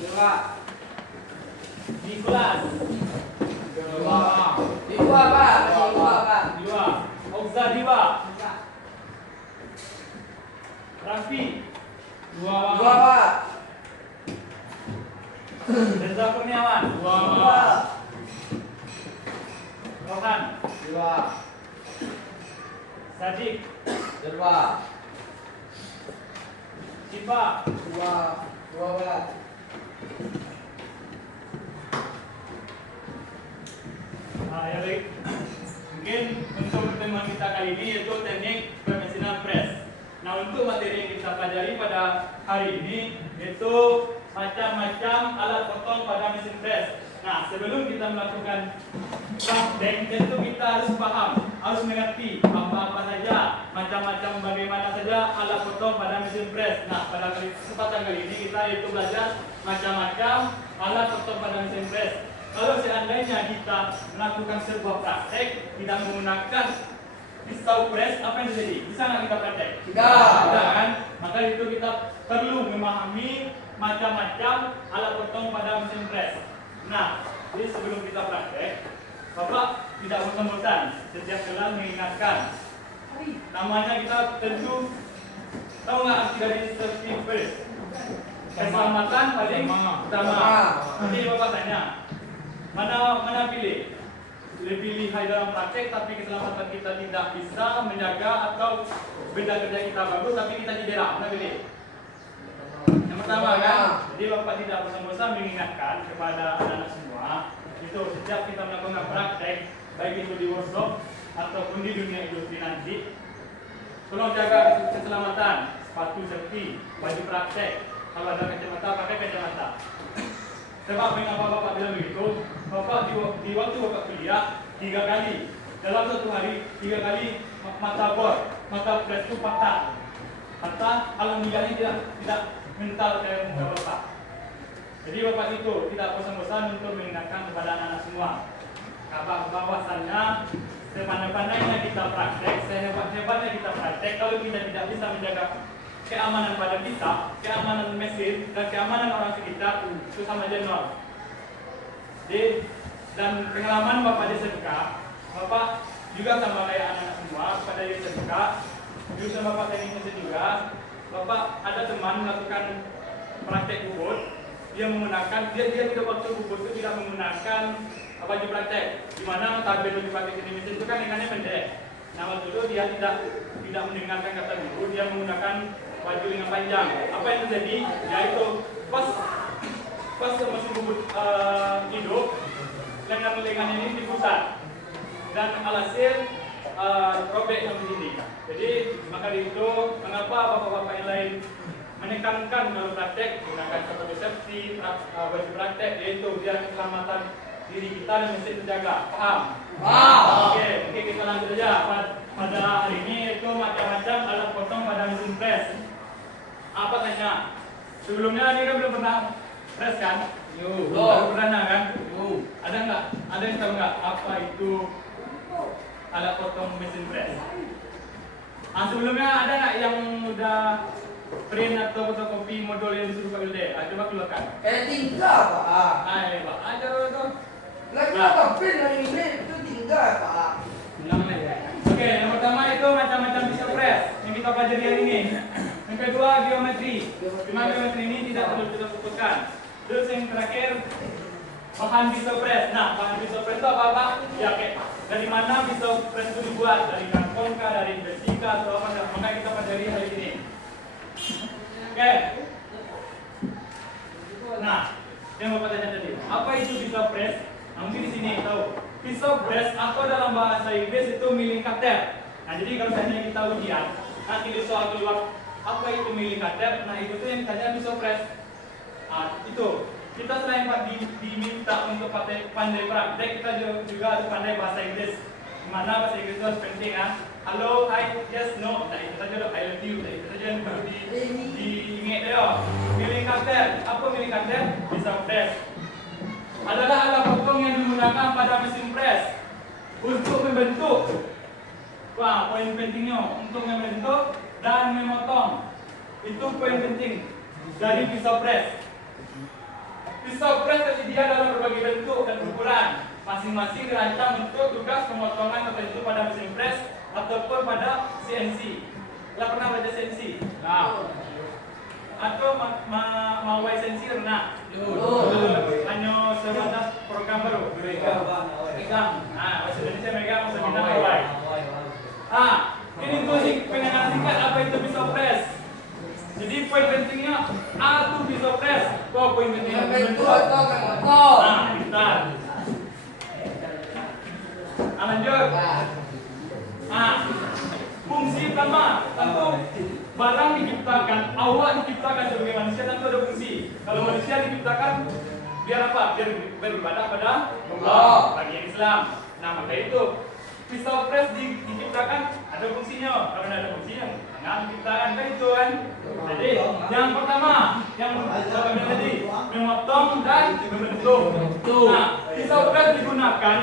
Nicholas, Diwa, Ogza Diwa, Raffi, Reza Kurniawan, Rohan, Sadiq, Siva, ya baik. Mungkin untuk pertemuan kita kali ini yaitu teknik permesinan press. Nah, untuk materi yang kita pelajari pada hari ini yaitu macam-macam alat potong pada mesin press. Nah, sebelum kita melakukan praktek, tentu kita harus paham, harus mengerti apa-apa saja, macam-macam bagaimana saja alat potong pada mesin press. Nah, pada kesempatan kali ini kita yaitu belajar macam-macam alat potong pada mesin press. Kalau seandainya kita melakukan sebuah praktek tidak menggunakan pisau press, apa yang terjadi? Bisa nggak kita praktek? Tidak kan? Maka itu kita perlu memahami macam-macam alat potong pada mesin press. Nah, jadi sebelum kita praktek, Bapak tidak bosan-bosan setiap kelas mengingatkan. Namanya kita tentu tahu nggak arti dari safety first? Keselamatan paling utama. Nanti Bapak tanya, mana pilih? Lebih lihai dalam praktek tapi keselamatan kita tidak bisa menjaga, atau benda kerja kita bagus tapi kita cedera. Mana pilih? Yang pertama kan? Jadi Bapak tidak bosan-bosan mengingatkan kepada anak-anak semua setiap kita melakukan praktek, baik itu di workshop ataupun di dunia industri nanti, tolong jaga keselamatan, sepatu safety, baju praktek. Kalau ada kacamata, pakai kacamata. Sebab mengapa Bapak bilang begitu? Bapak di waktu Bapak kuliah 3 kali dalam satu hari, 3 kali mata press itu patah. Alam ligatnya tidak mental kayak muka Bapak. Jadi Bapak itu tidak bosan-bosan untuk mengingatkan kepada anak-anak semua bahwasannya sepandai-pandainya kita praktek, sehebat-hebatnya kita praktek, kalau kita tidak bisa menjaga keamanan pada kita, keamanan mesin, dan keamanan orang sekitar, itu sama aja nol. Dan pengalaman Bapak di SMK, Bapak juga sama kayak anak-anak semua pada di SMK, jurusan Bapak teknik mesin juga, Bapak ada teman melakukan praktek bubut, dia tidak waktu bubut itu tidak menggunakan baju praktek, di mana tabel baju praktek teknik mesin itu kan lengannya pendek. Nah waktu itu dia tidak mendengarkan kata guru, dia menggunakan baju lengan panjang. Apa yang terjadi? Yaitu pas mesin bubut hidup, lengan ini dipusat dan alhasil robek yang begini. Jadi maka dari itu mengapa bapak-bapak yang lain menekankan kalau praktek gunakan sepatu safety, baju praktek, yaitu biar keselamatan diri kita dan mesin terjaga. Paham? Oke, kita lanjut saja. Pada hari ini itu macam-macam alat potong pada mesin press. Apa tanya? Sebelumnya ini kan belum pernah press kan? Belum pernah kan? Ada nggak? Ada yang tahu nggak apa itu alat potong mesin press? Sebelumnya ada nggak yang udah print atau fotokopi modul yang disuruh Pak Wilde? Coba keluarkan. Tinggal Pak. Ayo Pak, ajar itu. Lagi apa print hari ini itu tinggal Pak. Oke, yang pertama itu macam-macam pisau press yang kita pelajari hari ini. Yang kedua geometri. Cuma geometri ini tidak perlu kita fokuskan. Terus yang terakhir bahan pisau press. Nah, bahan pisau press itu apa? Ya, oke. Dari mana pisau press itu dibuat? Dari karbon kah, dari besi kah, atau apa? Maka kita pelajari hari ini. Oke. Nah, yang Bapak tanya tadi, apa itu pisau press? Nah, mungkin di sini tahu. Pisau press atau dalam bahasa Inggris itu milling cutter. Nah, jadi kalau misalnya kita ujian, nanti di soal keluar apa itu milling cutter? Nah, itu tuh yang ditanya pisau press. Itu kita selain diminta untuk pandai praktek, kita juga harus pandai bahasa Inggris. Dimana bahasa Inggris itu harus penting kan? Halo, hi, yes, no. Nah, itu saja loh, I love you. Nah, itu saja yang perlu diingat ya. Milling cutter, apa milling cutter? Pisau press adalah alat potong yang digunakan pada mesin press untuk membentuk. Wah, poin pentingnya untuk membentuk dan memotong. Itu poin penting dari pisau press. Pisau press tersedia dalam berbagai bentuk dan ukuran. Masing-masing dirancang untuk tugas pemotongan tertentu pada mesin press ataupun pada CNC. Kita pernah belajar CNC? Nah. Atau mau CNC pernah? Hanya sebatas program baru. Megang. Bahasa Indonesia megang, bahasa Minang Hawaii. Ini tuh pengenal singkat apa itu pisau press. Jadi poin pentingnya itu pisau press. Kok poin pentingnya bentuk? Bentar. Lanjut. Fungsi pertama tentu barang diciptakan, awak diciptakan sebagai manusia tentu ada fungsi. Kalau manusia diciptakan biar apa? Biar beribadah pada Allah bagi yang Islam. Nah, maka itu pisau press diciptakan ada fungsinya. Kalau tidak ada fungsinya, jangan diciptakan kan itu kan. Jadi yang pertama yang tadi memotong dan membentuk. Nah, pisau press digunakan.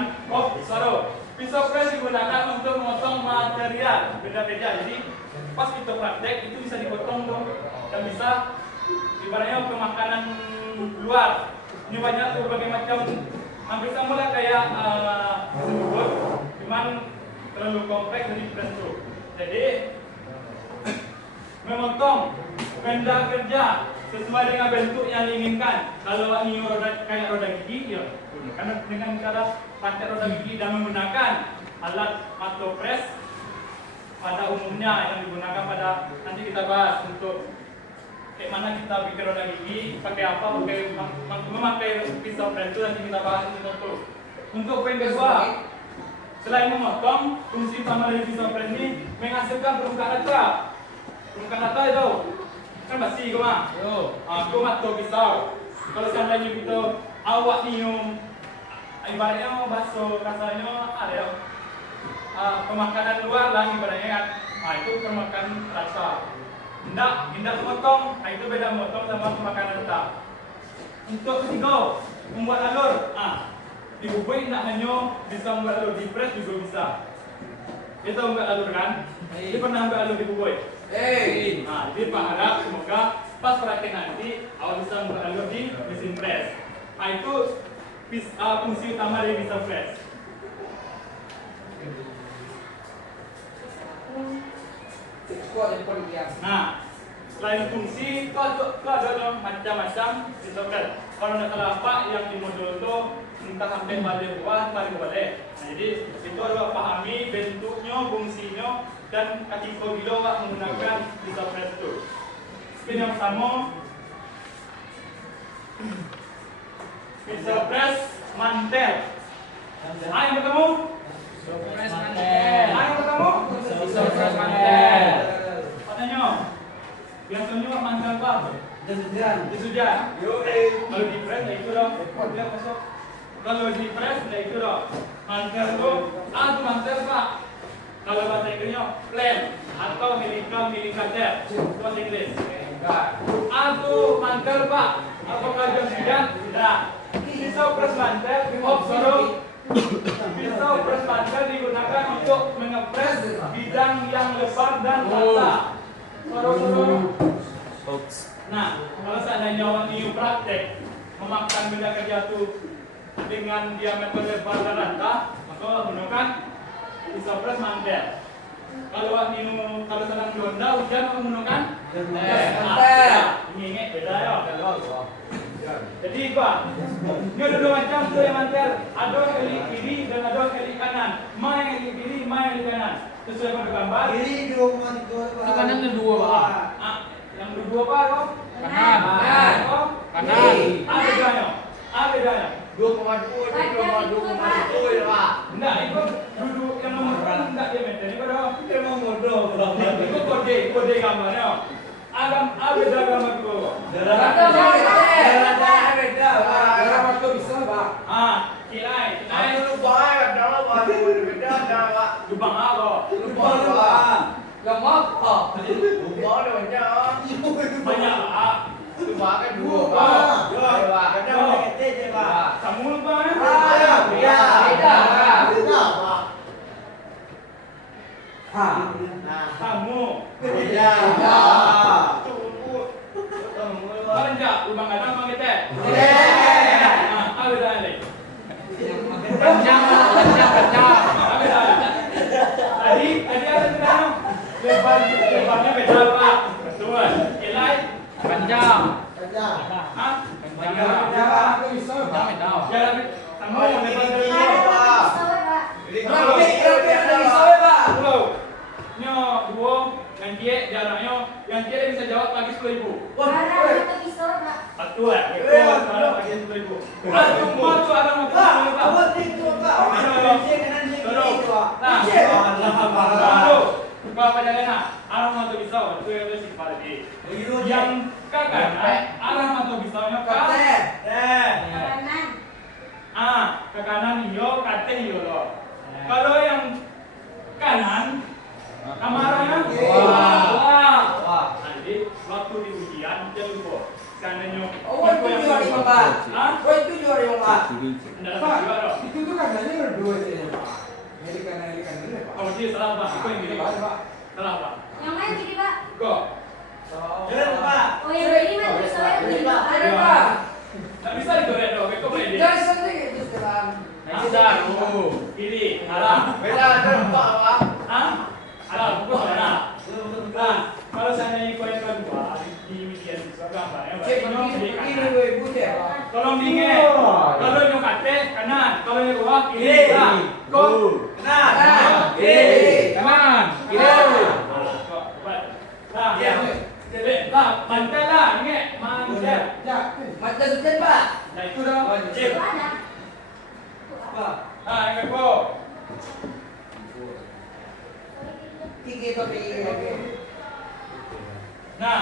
Pisau press digunakan untuk memotong material beda-beda. Jadi pas kita praktek itu bisa dipotong dong, dan bisa ibaratnya untuk makanan luar. Ini banyak berbagai macam, hampir sama lah kayak bubut, cuman terlalu kompleks dari press itu. Jadi memotong benda kerja sesuai dengan bentuk yang diinginkan. Kalau ini kayak roda gigi, ya gunakan dengan cara pakai roda gigi dan menggunakan alat mato press pada umumnya yang digunakan pada nanti kita bahas untuk kayak mana kita bikin roda gigi, pakai apa, memakai pisau press itu nanti kita bahas itu tentu. Untuk poin kedua, selain memotong, fungsi utama dari pisau press ini menghasilkan permukaan rata. Permukaan rata itu kan basi koma. Koma tuh pisau. Kalau seandainya kita awak minum, ibaratnya bakso rasanya ada ya. Pemakanan luar lah ibaratnya kan. Itu permakanan rasa. Hendak memotong, itu beda memotong sama pemakanan rata. Untuk ketiga, membuat alur. Di bubui nak hanya bisa membuat alur, di press juga bisa. Kita membuat alur kan? Dia pernah membuat alur di bubui. Jadi Pak harap semoga pas praktek nanti awak bisa membuat alur di mesin press. Itu fungsi utama dari pisau press. Selain fungsi, itu ada macam-macam pisau press. Kalau tidak salah apa yang di modul itu entah sampai balik bawah, balik balik. Jadi itu harus pahami bentuknya, fungsinya, dan ketika bila awak menggunakan pisau press itu. Spin yang pertama, pisau press mantel. Yang bertemu? Yang bertemu? Pisau press mantel. Katanya, biasanya mantel apa? Disujan. Kalau di press, itu dong. Kalau di press, itu dong. Mantel itu, itu mantel pak. Kalau bahasa Inggrisnya, plan atau milikater. Itu bahasa Inggris. Itu mantel pak. Apakah disujan? Tidak. Pisau press mantel, pisau press mantel digunakan untuk mengepres bidang yang lebar dan rata. Nah, kalau seandainya awak niu praktek memakan benda kerja itu dengan diameter lebar dan rata, maka gunakan pisau press mantel. Kalau awak niu kalau sedang donda hujan menggunakan mantel. Ini beda ya. Jadi Pak, ini ada dua macam tuh yang mantel. Ada kali kiri dan ada kali kanan. Mana yang kali kiri, mana yang kali kanan. Sesuai pada gambar. Kiri 2,3. Itu kanan ada dua pak. Yang kedua apa kok? Kanan. Kanan. Apa bedanya? 2,2 dan 2,2 ya pak. Enggak, itu duduk yang nomor enggak dia meter. Itu dong. Dia mau modal. Itu kode gambarnya. Apa beda gambar itu? Beda. Kilai. Lupa ya, jangan lupa. Beda pak. Lubang apa? Lupa pak. Lemot. Lupa ada banyak. Banyak pak. Lupa kan 2 pak. Kamu lupa ya? Beda. Kamu. Beda. Kalau enggak, lubang ada lubang kita. Apa bedanya nih? Panjang. Apa bedanya? Tadi ada bedanya. Lebarnya beda pak. Betul. Kilai. Panjang. Hah? Panjang. Beda. Jalan kamu yang lebar dari Ada ini. tapi Pulau. Nyo dua. Yang dia bisa jawab lagi 10.000. Betul. Kalau lagi 10.000. Semua tuh ada arah mata pisau itu yang si kepala di. Yang kanan arah mata pisaunya ke ke kanan iyo, kate iyo loh. Kalau yang kanan kamarnya nanti waktu di ujian dia lupa. Seandainya Itu tuh katanya berdua sih pak. Milik kanan dulu pak. oh dia salah pak, itu yang gini pak. Salah pak. yang mana jadi pak? Kok? Oh yang ini mah pisaunya jadi pak. Nggak bisa digoreng dong, kok boleh deh. Jangan sedih itu sekarang. Bisa, kiri, kanan. Beda pak. Hah? Ada, pukul mana? Nah, kalau seandainya kau yang kedua di media sosial gambarnya, tolong diingat. Kalau yang kate kanan, kalau yang bawah kiri. Kok kanan, kiri, Kanan. Nah, mantel lah, ingat mantel. Mata sudah pak. Nah itu dah. Cip. Nah, yang kedua. Tiga tapi lagi. Nah,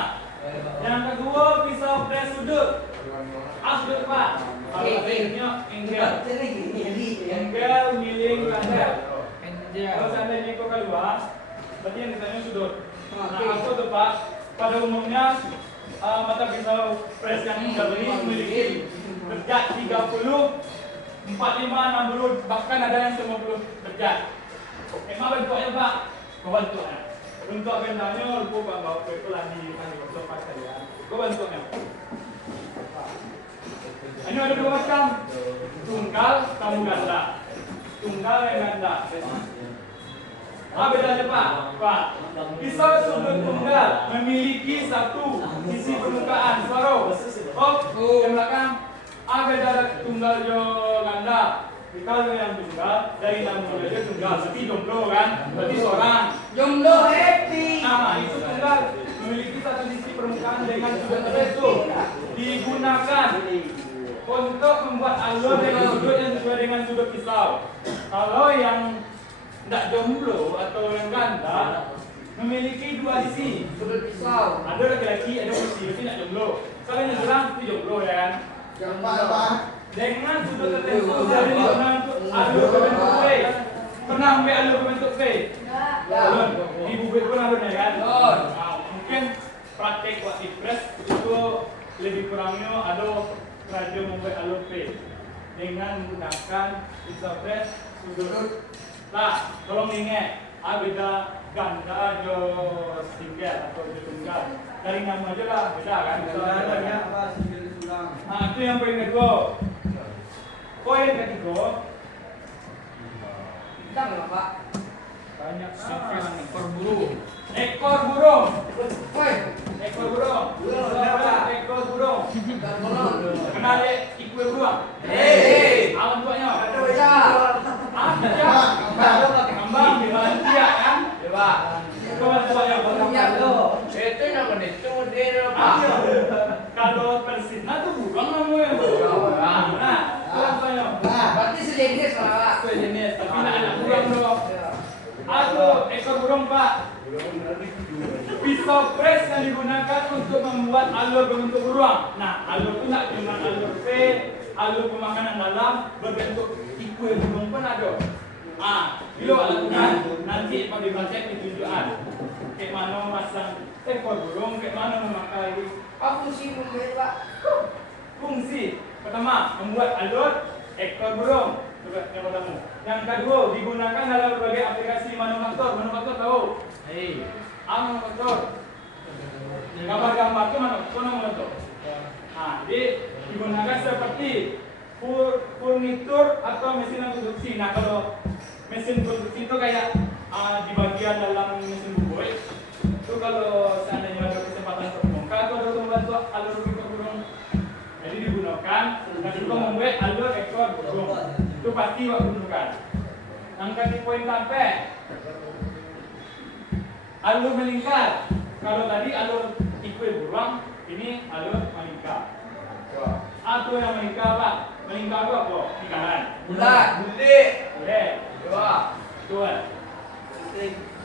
yang kedua pisau press sudut. Sudut Pak. Kalau ini angle. Angle miling kanan. Kalau seandainya kau keluar, berarti yang ditanya sudut. Nah, apa tuh Pak? Pada umumnya mata pisau press yang ini memiliki derajat 30, 45, 60, bahkan ada yang 50 derajat. Emang bentuknya Pak? Kau bentuknya. Bentuk bentanya lupa Pak bawa itu lagi bentuk Pak saya. Kau bentuknya. Ini ada dua macam. Tunggal, kamu ganda. Tunggal yang ganda. Bedanya Pak. Pisau sudut tunggal memiliki satu sisi permukaan suara. Yang belakang. Beda tunggal jo ganda. Kalau yang tunggal dari namanya aja tunggal, berarti jomblo kan? Berarti seorang. Jomblo happy. Nah itu tunggal memiliki satu sisi permukaan dengan sudut tertentu digunakan untuk membuat alur dengan sudut yang sesuai dengan sudut pisau. Kalau yang tidak jomblo atau yang ganda memiliki dua sisi Sudut pisau. ada laki-laki ada kursi, tapi tidak jomblo. Kalau yang serang itu jomblo ya kan? Dengan sudut tertentu dari pernah alur berbentuk V. Pernah ambil alur berbentuk V? Belum. Di bubit pun alurnya kan? Mungkin praktek waktu press itu lebih kurangnya ada radio membuat alur V dengan menggunakan pisau press sudut. Nah, tolong ingat, beda ganda jo single atau jo tunggal. Dari nama aja lah, beda kan? Nah, itu yang poin kedua. Poin ketiga, Jangan Pak. banyak Ekor burung. ekor burung. Woi. Ekor burung. Ekor burung. Kenal ikut burung. Awan tuanya. Kambang di manusia kan? Kawan tuanya. Itu nama itu model Kalau persisnya tuh burung namanya. Nah, kawan tuanya. Berarti sejenis lah. Sejenis, tapi nak anak burung dong. Aduh, ekor burung Pak. Pisau press yang digunakan untuk membuat alur berbentuk beruang. Nah, alur itu nak cuma alur V, alur pemakanan dalam berbentuk ikut burung pun ada. Bila lakukan nanti pada praktek ditunjukkan kayak mana masang ekor burung, kayak mana memakai Apa fungsi membuat Pak? fungsi. Pertama, membuat alur ekor burung. Yang pertama. Yang kedua, digunakan dalam berbagai aplikasi manufaktur. Manufaktur tahu? Manufaktur. Gambar-gambar itu manufaktur. Jadi digunakan seperti furnitur atau mesin produksi. Nah, kalau mesin produksi itu kayak di bagian dalam mesin bubur. Itu kalau seandainya ada kesempatan terbongkar, itu ada membantu alur ekor burung. Jadi digunakan dan juga membuat alur ekor burung. Itu pasti waktu gunakan. Angkat di poin sampai alur melingkar. Kalau tadi alur ikut burung, ini alur melingkar. Atau yang melingkar Pak? Melingkar itu apa? Lingkaran. Bulat, bulat. Boleh. Dua. Betul.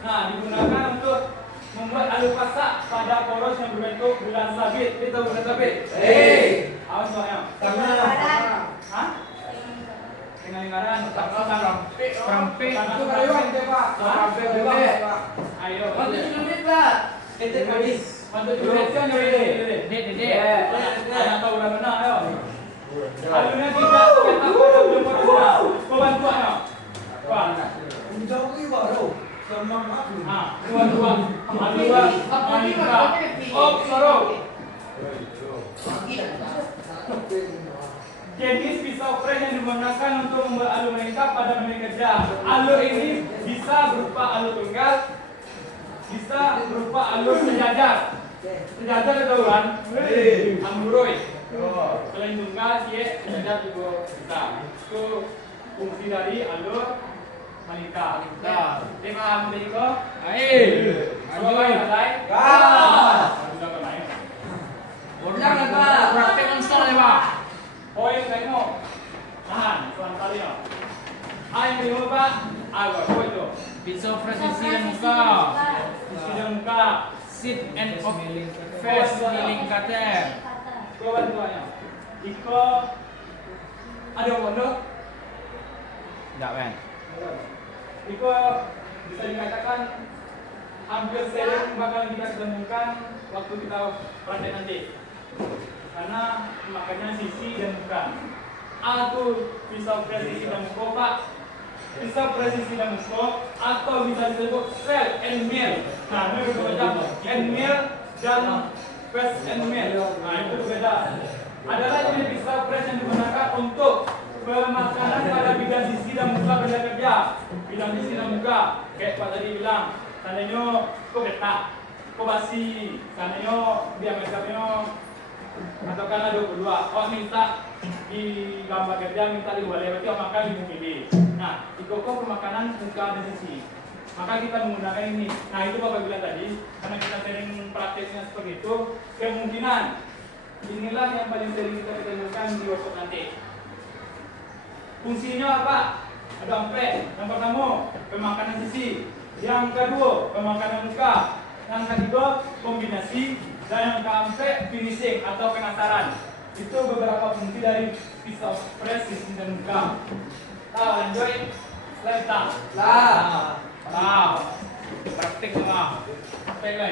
Nah, digunakan untuk membuat alur pasak pada poros yang berbentuk bulan sabit. Kita bulan sabit. Awas soalnya. Hah? Dengan lingkaran. Perampik. Itu karyawan deh Pak. Sampai bebas Pak. Ayo. Waktu unit Pak. Kita habis. Untuk duration jadi. Dek. Anak tahu udah benar ayo. Alurnya tidak kata pada belum pada. Kau bantu ayo. Wah. Jauh ini baru. Semangat. Dua. Alur. Soro. Jenis pisau press yang digunakan untuk membuat alur melingkar pada mesin kerja. Alur ini bisa berupa alur tunggal, bisa berupa alur sejajar. Sejajar tahu kan? Amburoi. Selain tunggal, sejajar juga bisa. Itu fungsi dari alur melingkar. Terima kasih. Jangan Pak. Praktek install ya Pak. Poin tengok. Tahan, pelan kali ya. yang kedua Pak. Apa itu? Pisau presisi dan muka. Sisi dan muka. Sit and of face milling cutter. Kau bantuannya. Iko ada pondok? Enggak, Ben. Iko bisa dikatakan hampir sering bakal kita temukan waktu kita praktek nanti. Karena makanya sisi dan muka. Atau pisau presisi dan muka Pak. Pisau presisi dan muka atau bisa disebut fell and mill. Nah, ini berbeda. And mill dan press and mill. Nah, itu berbeda. Adalah jenis pisau press yang digunakan untuk pemakanan pada bidang sisi dan muka benda kerja. Bidang sisi dan muka. Kayak Pak tadi bilang, tandanya kok ketak, kok basi, tandanya diameternya atau karena 22. Oh minta di gambar kerja minta dibalik berarti oh makan di pilih. Nah, di koko pemakanan muka dan sisi. Maka kita menggunakan ini. Nah, itu Bapak bilang tadi, karena kita sering prakteknya seperti itu, kemungkinan inilah yang paling sering kita ketemukan di workshop nanti. Fungsinya apa? Ada 4. Yang pertama, pemakanan sisi. Yang kedua, pemakanan muka. Yang ketiga, kombinasi. Dan yang keempat, finishing atau penasaran. Itu beberapa fungsi dari pisau press sisi dan muka. Tahu, enjoy. Lentang. Lah. Praktik lah. Praktek lah.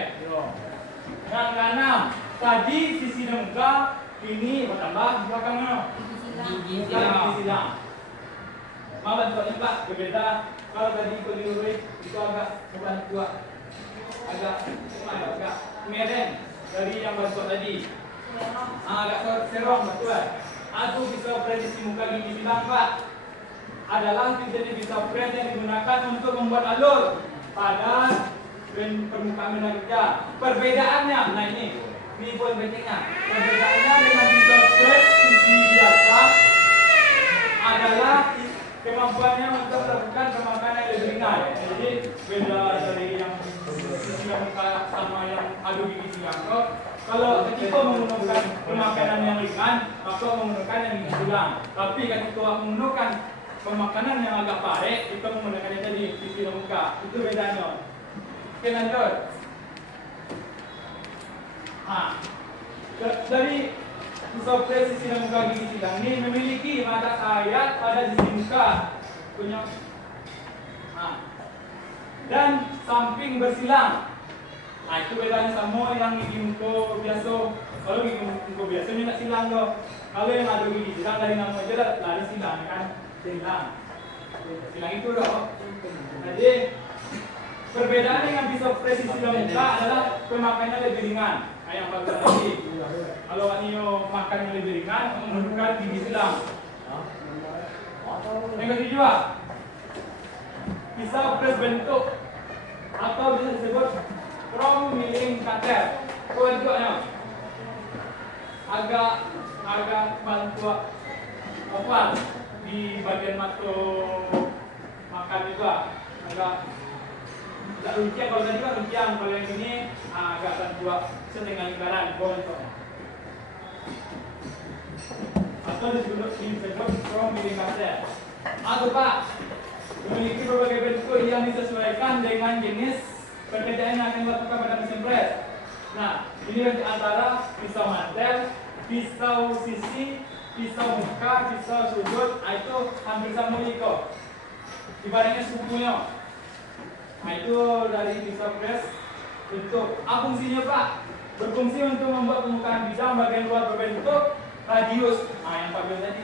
Yang keenam, tadi sisi dan muka. Ini bertambah belakangnya. Gigi Gigi silang. Mau bantuannya Pak, berbeda. Kalau tadi keliru itu agak agak mereng dari yang bantuan tadi. Agak serong betul. Atau pisau presisi muka gigi silang Pak adalah jenis pisau press yang digunakan untuk membuat alur pada permukaan benda kerja. Perbedaannya, nah ini poin pentingnya. Perbedaannya dengan pisau press sisi biasa adalah kemampuannya untuk melakukan pemakanan yang lebih ringan. Jadi beda dari yang sisi muka sama yang adu gigi silang. Kalau ketika menggunakan pemakanan yang ringan, maka menggunakan yang gigi silang. Tapi ketika menggunakan pemakanan yang agak parek, kita menggunakan yang tadi sisi muka. Itu bedanya. Oke, lanjut. Dari pisau press sisi dan muka gigi silang ini memiliki mata sayap pada sisi muka punya dan samping bersilang. Nah, itu bedanya sama yang gigi muka biasa. Kalau gigi muka biasa ini tak silang loh. Kalau yang ada gigi silang dari nama aja lari silang kan, silang itu loh. Jadi perbedaan dengan pisau press sisi dan muka adalah pemakaiannya lebih ringan. Yang bagus tadi. Kalau Anio makan yang lebih ringan, menggunakan gigi silang. Yang kedua, pisau press bentuk atau bisa disebut from milling cutter. Bentuknya agak bantuan apa di bagian mata makan juga agak runcing. Kalau tadi kan runcing, kalau yang ini agak bantuan setengah lingkaran bentuk. Atau disebut from milling cutter. Atau Pak memiliki berbagai bentuk yang disesuaikan dengan jenis pekerjaan yang akan dilakukan pada mesin press. Nah, ini antara pisau mantel, pisau sisi, pisau muka, pisau sudut, itu hampir sama itu. Ibaratnya sukunya. Nah, itu dari pisau press bentuk. Apa fungsinya Pak? Berfungsi untuk membuat permukaan bidang bagian luar berbentuk radius. Nah, yang Pak bilang tadi,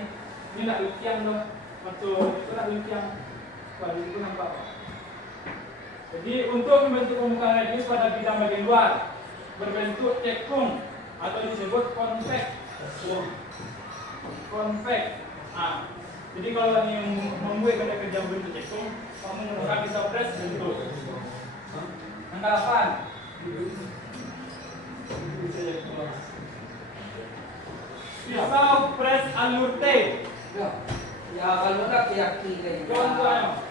ini nak lukian dong. Betul, itu nak lukian. Wah, itu nampak Pak. Jadi untuk membentuk permukaan radius pada bidang bagian luar berbentuk cekung atau disebut konveks. Jadi kalau ini membuat benda kerja berbentuk cekung, kamu menggunakan pisau press bentuk. Yang ke-8. Pisau press alur T. Ya kalau tak yakin kayak gitu. Contohnya.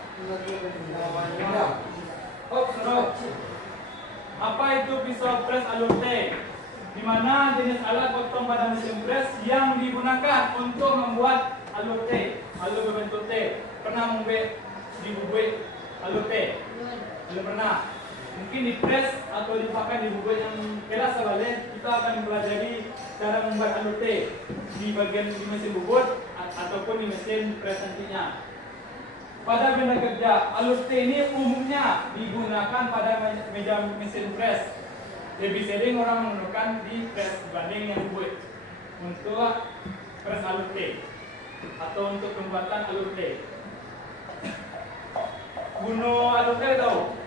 Apa itu pisau press alur T? Di mana jenis alat potong pada mesin press yang digunakan untuk membuat alur T, alur berbentuk T. Pernah membuat dibubuih alute. Belum pernah. Mungkin di press atau dipakai dibubuih yang keras awalnya kita akan mempelajari cara membuat alute di bagian di mesin bubut ataupun di mesin press nantinya. Pada benda kerja, alute ini umumnya digunakan pada meja mesin press. Lebih sering orang menggunakan di press dibanding yang bubut untuk press alute atau untuk pembuatan alute. Guna alute tahu?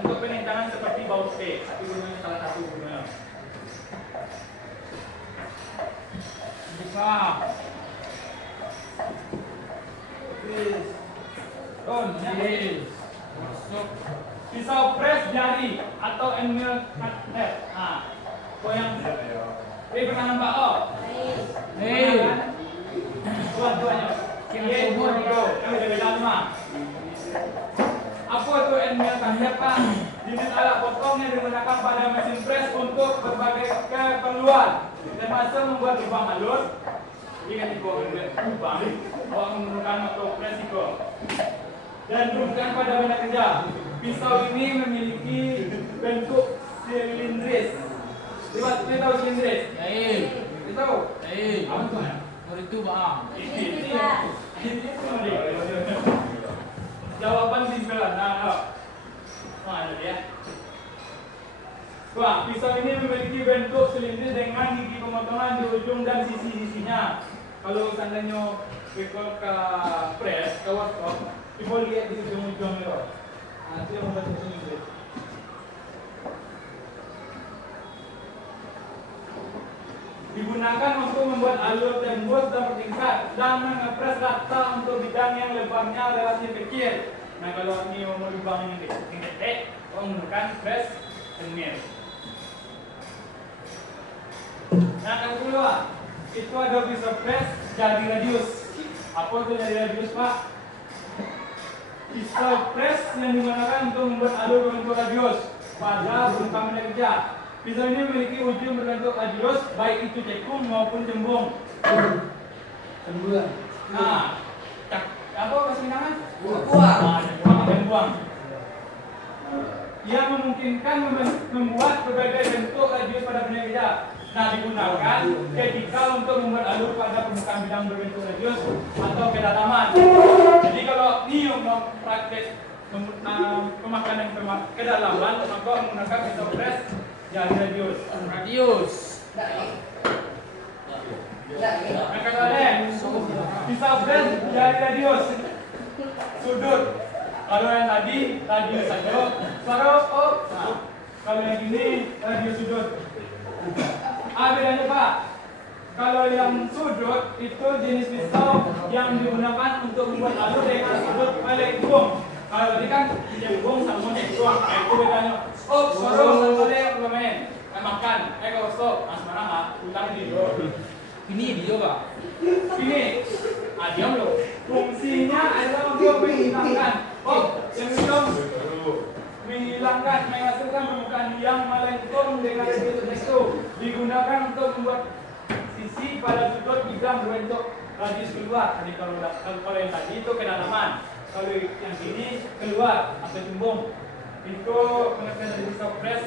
Untuk penintangan seperti baute, tapi gunanya salah satu gunanya. Buka. Yes. Masuk. Pisau press jari atau end-mill cutter. Goyang. Pernah nampak oh? Dua-duanya. Kira umur itu. Beda lama. Apa itu end-mill cutter, Pak? Jenis alat potong yang digunakan pada mesin press untuk berbagai keperluan, termasuk membuat lubang halus. Jadi kan itu lubang, orang menggunakan motor press itu. Dan bukan pada benda kerja. Pisau ini memiliki bentuk silindris. Kita tahu silindris? Kita tahu? Apa itu? Itu bang. Ini jawaban simpelan. Ada dia. Wah, pisau ini memiliki bentuk silindris dengan gigi pemotongan di ujung dan sisi-sisinya. Kalau seandainya rekod ke press, ke workshop, kita lihat di ujung-ujung itu. Itu yang membuat silindris. Digunakan untuk membuat alur tembus dan bertingkat dan mengepres rata untuk bidang yang lebarnya relatif kecil. Nah, kalau ini mau lubang yang gede, menggunakan press end-mill. Nah, yang kedua, itu ada pisau press jari radius. Apa itu jari radius, Pak? Pisau press yang digunakan untuk membuat alur berbentuk radius pada bentuk benda kerja. Pisau ini memiliki ujung berbentuk radius, baik itu cekung maupun cembung. Sembulan. Nah, apa bahasa Minangan? Buang. Yang memungkinkan membuat berbagai bentuk radius pada benda kerja. Nah, digunakan ketika untuk membuat alur pada permukaan bidang berbentuk radius atau kedalaman. Jadi kalau ini mau praktek pemakanan kedalaman, maka menggunakan pisau press jari radius. Yang kedua, pisau press jari radius sudut. Kalau yang tadi radius saja, kalau yang ini radius sudut. Bedanya, Pak. Kalau yang sudut itu jenis pisau yang digunakan untuk membuat alur dengan sudut melengkung. Kalau tadi kan jembung sama jembung, itu bedanya. Sama pemain makan. Kalau stop, mas mana ulang di Ini dia Pak. ini. Diam loh. Fungsinya adalah untuk menghilangkan. Yang belum menghilangkan, menghasilkan permukaan yang melengkung dengan radius itu. Digunakan untuk membuat sisi pada sudut bidang berbentuk radius keluar. Jadi kalau yang tadi itu kedalaman. Kalau yang ini keluar atau cembung. Itu pengertian dari pisau press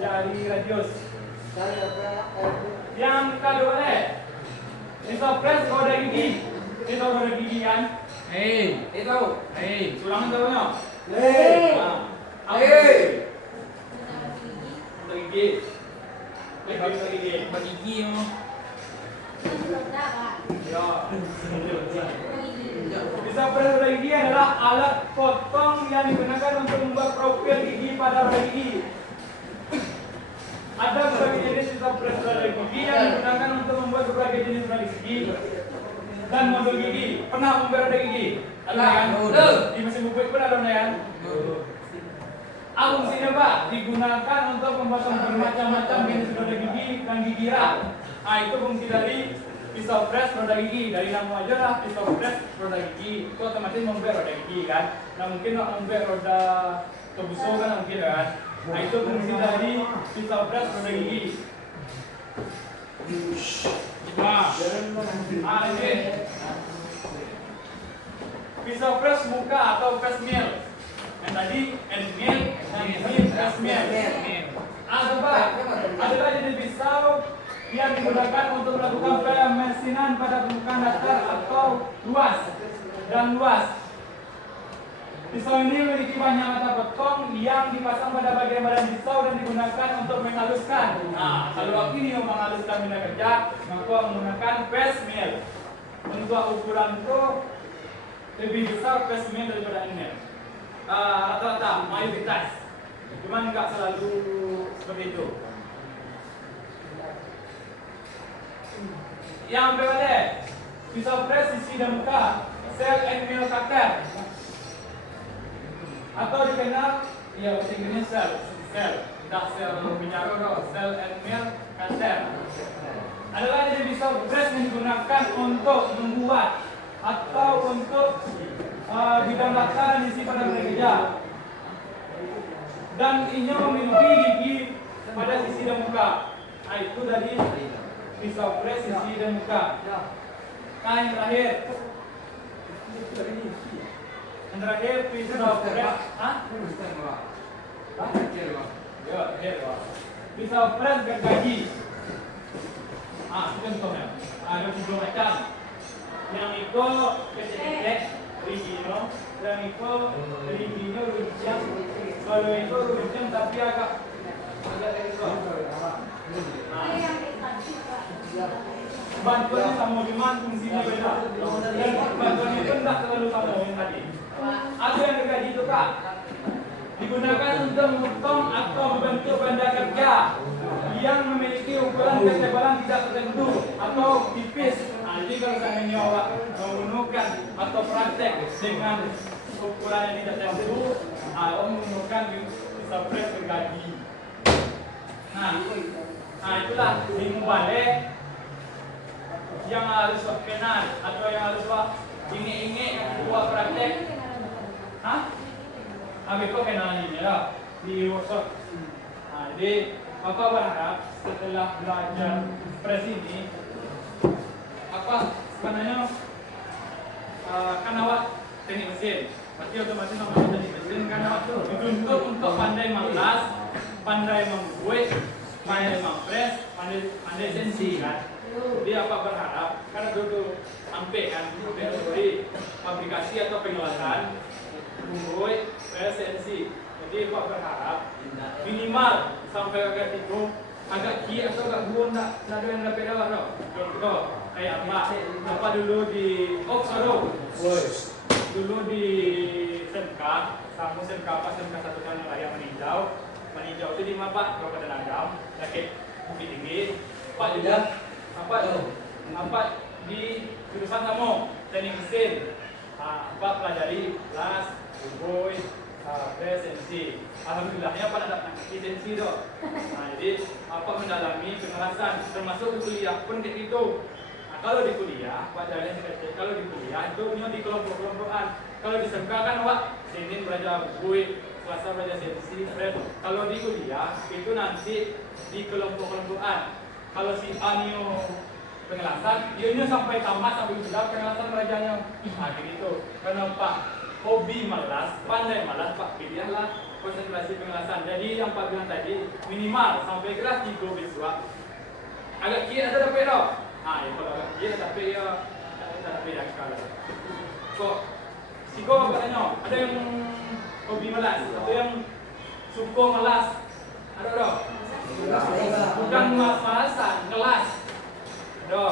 dari radius. Yang kedua, pisau press roda gigi. Itu roda gigi kan? Itu. Ulangan tahunya. Roda gigi. Bagi gigi yo. Pisau press roda gigi adalah alat potong yang digunakan untuk membuat profil gigi pada roda gigi. Ada berbagai jenis pisau press roda gigi yang digunakan untuk membuat berbagai jenis roda gigi dan modul gigi. Pernah membuat roda gigi? Ada kan? Di mesin bubuk pun ada kan? Fungsinya, Pak, digunakan untuk memotong bermacam-macam jenis roda gigi dan gigi rak. Nah, itu fungsi dari pisau press roda gigi. Dari nama aja lah pisau press roda gigi. Itu otomatis membuat roda gigi kan. Nah, mungkin membuat roda kebuso kan mungkin kan. Nah, itu fungsi dari pisau press roda gigi. Ini pisau pres muka atau press mill. Yang tadi end mill dan press mill. Adalah jenis pisau yang digunakan untuk melakukan pemesinan pada permukaan datar atau luas dan luas. Pisau ini memiliki banyak mata potong yang dipasang pada bagian badan pisau dan digunakan untuk menghaluskan. Nah, kalau ini mau menghaluskan benda kerja, maka menggunakan press mill. Untuk ukuran itu lebih besar press mill daripada end mill. Rata-rata mayoritas, cuman nggak selalu seperti itu. Yang berbeda, pisau press sisi dan muka, cell and mill cutter, atau dikenal, ya bahasa Inggrisnya cell, tidak cell bicara, cell and mill cutter. Adalah jenis pisau press yang digunakan untuk membuat atau untuk bidang datar yang diisi pada benda kerja. Dan ini memiliki gigi pada sisi dan muka. Nah, itu dari pisau press sisi dan muka. Nah, yang terakhir pisau press. Pisau press gergaji. Contohnya ada 7 macam. Yang itu kecil-kecil, rigino, dan itu rigino runcang. Kalau itu runcang tapi agak ekor. Bantuannya sama cuman fungsinya beda. Dan bantuannya itu tidak terlalu sama yang tadi. Ada yang gergaji itu Kak, digunakan untuk memotong atau membentuk benda kerja yang memiliki ukuran ketebalan tidak tertentu atau tipis. Nah, jadi kalau seandainya awak menggunakan atau praktek dengan ukuran yang tidak tertentu, awak menggunakan pisau press gergaji. Nah, itulah ilmu balik yang harus awak kenal atau yang harus awak ingat-ingat buat praktek. Habis kau kenal ini lah di workshop. Jadi apa berharap setelah belajar press ini, apa sebenarnya kan awak teknik mesin, berarti otomatis namanya teknik mesin kan awak dituntut untuk pandai melas, pandai membuat, pandai mempress, pandai sensi kan. Jadi apa berharap karena dulu sampai kan dari fabrikasi atau pengelasan membuat sensi. Jadi Pak berharap minimal sampai agak itu agak kiri atau agak buon tak ada yang dapat awak tau. Contoh kayak apa dulu di dulu di Semka, sama Semka apa Semka satu tahun yang layak meninjau itu di mana Pak Kabupaten Agam, Rakit Bukit Tinggi. Pak juga apa di jurusan kamu teknik mesin. Pak pelajari las, boy, sensi. Alhamdulillahnya pada dapat sensi tu. Jadi apa mendalami pengelasan termasuk di kuliah pun kayak gitu. Kalau di kuliah, Pak Jalan sekali. Kalau di kuliah itu di kelompok-kelompokan. Kalau di Semka kan Pak Senin belajar boy, Selasa belajar sensi. Kalau di kuliah itu nanti di kelompok-kelompokan. Kalau si Anio pengelasan, dia sampai tamat sampai sudah pengelasan belajarnya. Gitu. Kenapa? Hobi malas, pandai malas Pak, pilihlah konsentrasi pengelasan. Jadi yang Pak bilang tadi minimal sampai kelas 3 besok. Agak kira ada dapat tau. Ya kalau agak kira tapi ya tak dapat yang sekarang. So, siko apa tanya? Ada yang hobi malas, atau yang suka malas? Ada tak? Bukan malasan, kelas. Ada.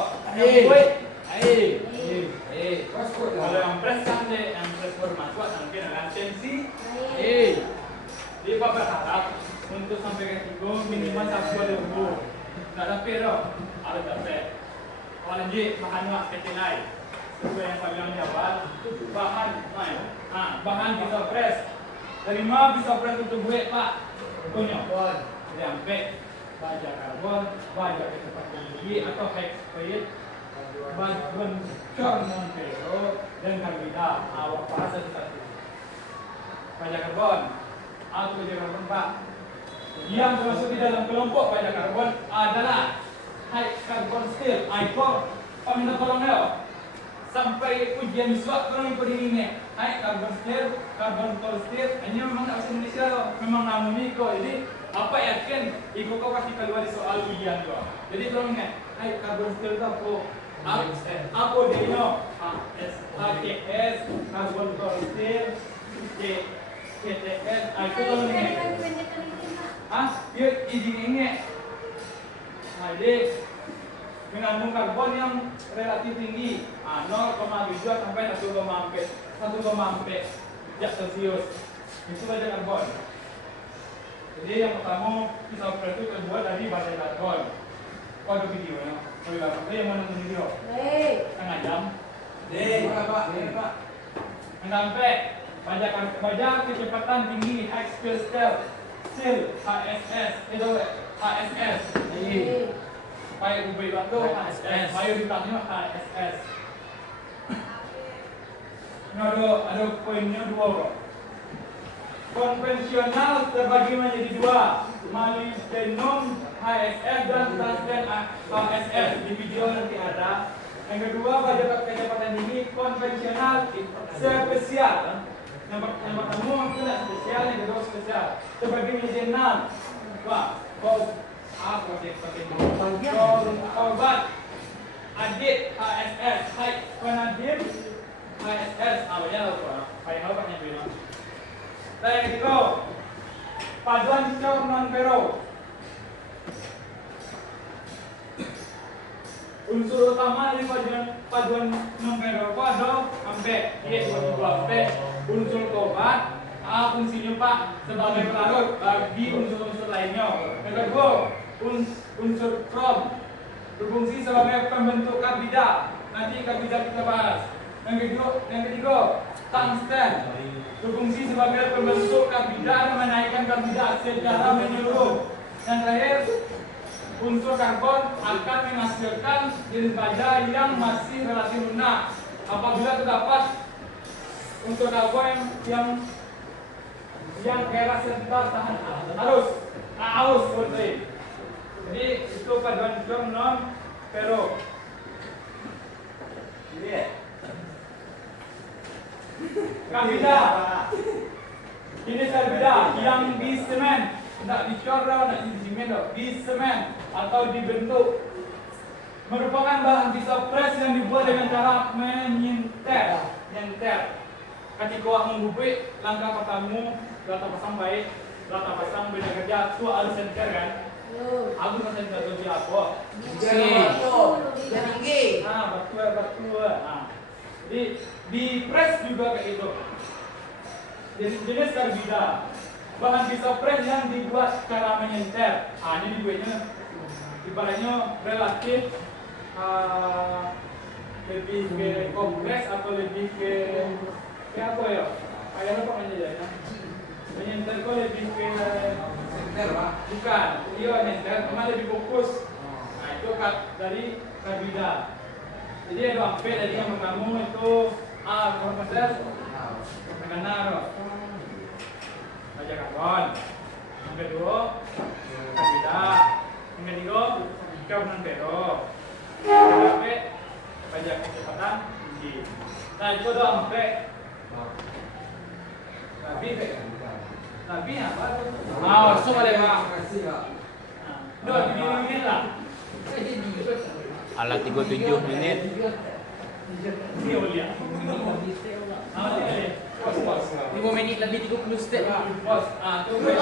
Kalau yang press kan deh, yang press bermasuk sampai dengan tensi. Dia Pak berharap untuk sampai ke tiga minimal 1,2. Tidak dapat dong, harus dapat. Kalau lanjut bahan wak kecil lain. Sesuai yang Pak bilang di awal, bahan pisau press. Dari mana pisau press untuk buat Pak? Contohnya, sampai baja karbon, baja ke tempat tinggi atau hexoid. Bencor Montero dan karbida awak para satu pajak karbon atau pajak karbon Pak yang termasuk di dalam kelompok pajak karbon adalah high carbon steel. Pak minta tolong ya sampai ujian SWOT kurang ikut ini. Hai carbon steel, carbon core steel, ini memang tak bahasa Indonesia loh, memang namanya kok. Jadi apa yakin ikut kau kasih keluar di soal ujian kok. Jadi tolong ingat, hai carbon steel itu apa dia no? AKS, carbon core steel, CTS, itu tolong ingat. Dia izin ingat. Nah, jadi mengandung karbon yang relatif tinggi, 0,7 sampai 1,4 Celcius. Itu baja karbon. Jadi yang pertama pisau pres itu terbuat dari baja karbon. Kau ada videonya? Oh iya, yang mana nonton video? Setengah jam. Pak. Sampai baja kecepatan tinggi high speed steel HSS itu HSS. Jadi supaya ubah waktu HSS, mayoritasnya HSS. Ini ada poinnya dua kok. Konvensional terbagi menjadi dua, molybdenum HSS dan tungsten HSS. Di video nanti ada. Yang kedua baja kecepatan tinggi konvensional spesial. Yang pertama itu spesial, yang kedua spesial. Terbagi menjadi 6. Wah, korban adit HSS, hai penadit HSS, banyak loh, banyak banyak bilang. Dan yang ketiga, paduan cor non ferro. Unsur utama dari paduan non ferro itu ada ampe, ampe. Unsur korban fungsinya Pak sebagai pelarut bagi unsur-unsur lainnya. Yang kedua, unsur krom berfungsi sebagai pembentuk karbida. Nanti karbida kita bahas. Yang ketiga, tungsten berfungsi sebagai pembentuk karbida dan menaikkan karbida secara menyeluruh. Yang terakhir, unsur karbon akan menghasilkan jenis baja yang masih relatif lunak apabila terdapat unsur karbon yang keras serta tahan arus seperti. Jadi itu paduan cor non ferro. Karbida. Jenis karbida yang di semen, tidak dicor, tidak di semen, di semen atau dibentuk merupakan bahan pisau pres yang dibuat dengan cara menyenter. Ketika awak menggubik, langkah pertama rata pasang baik, rata pasang beda kerja, tu harus senter kan? Aku nggak senter tu apa? Tinggi. Batu. Jadi di press juga kayak itu. Jadi jenis karbida, bahan pisau pres yang dibuat cara menyenter. Ini dibuatnya, ibaratnya relatif lebih ke kompleks atau lebih ke apa ya? Kayak apa menyenternya? Menyenter kok lebih ke Center, Pak. bukan, iya menyenter, cuma lebih fokus. Nah itu dari karbida. Jadi ada ampe tadi yang pertama itu kompresor, tekanaro, baja karbon. Yang kedua karbida. Yang ketiga carbon ferro. Sampai baja kecepatan tinggi. Nah itu ada ampe. Tapi apa? Semua deh Pak. Makasih, Pak. Dua begini lah. Alat 37 menit. Dia lihat. Pos. 5 menit lebih 30 step. Pos. Tunggu.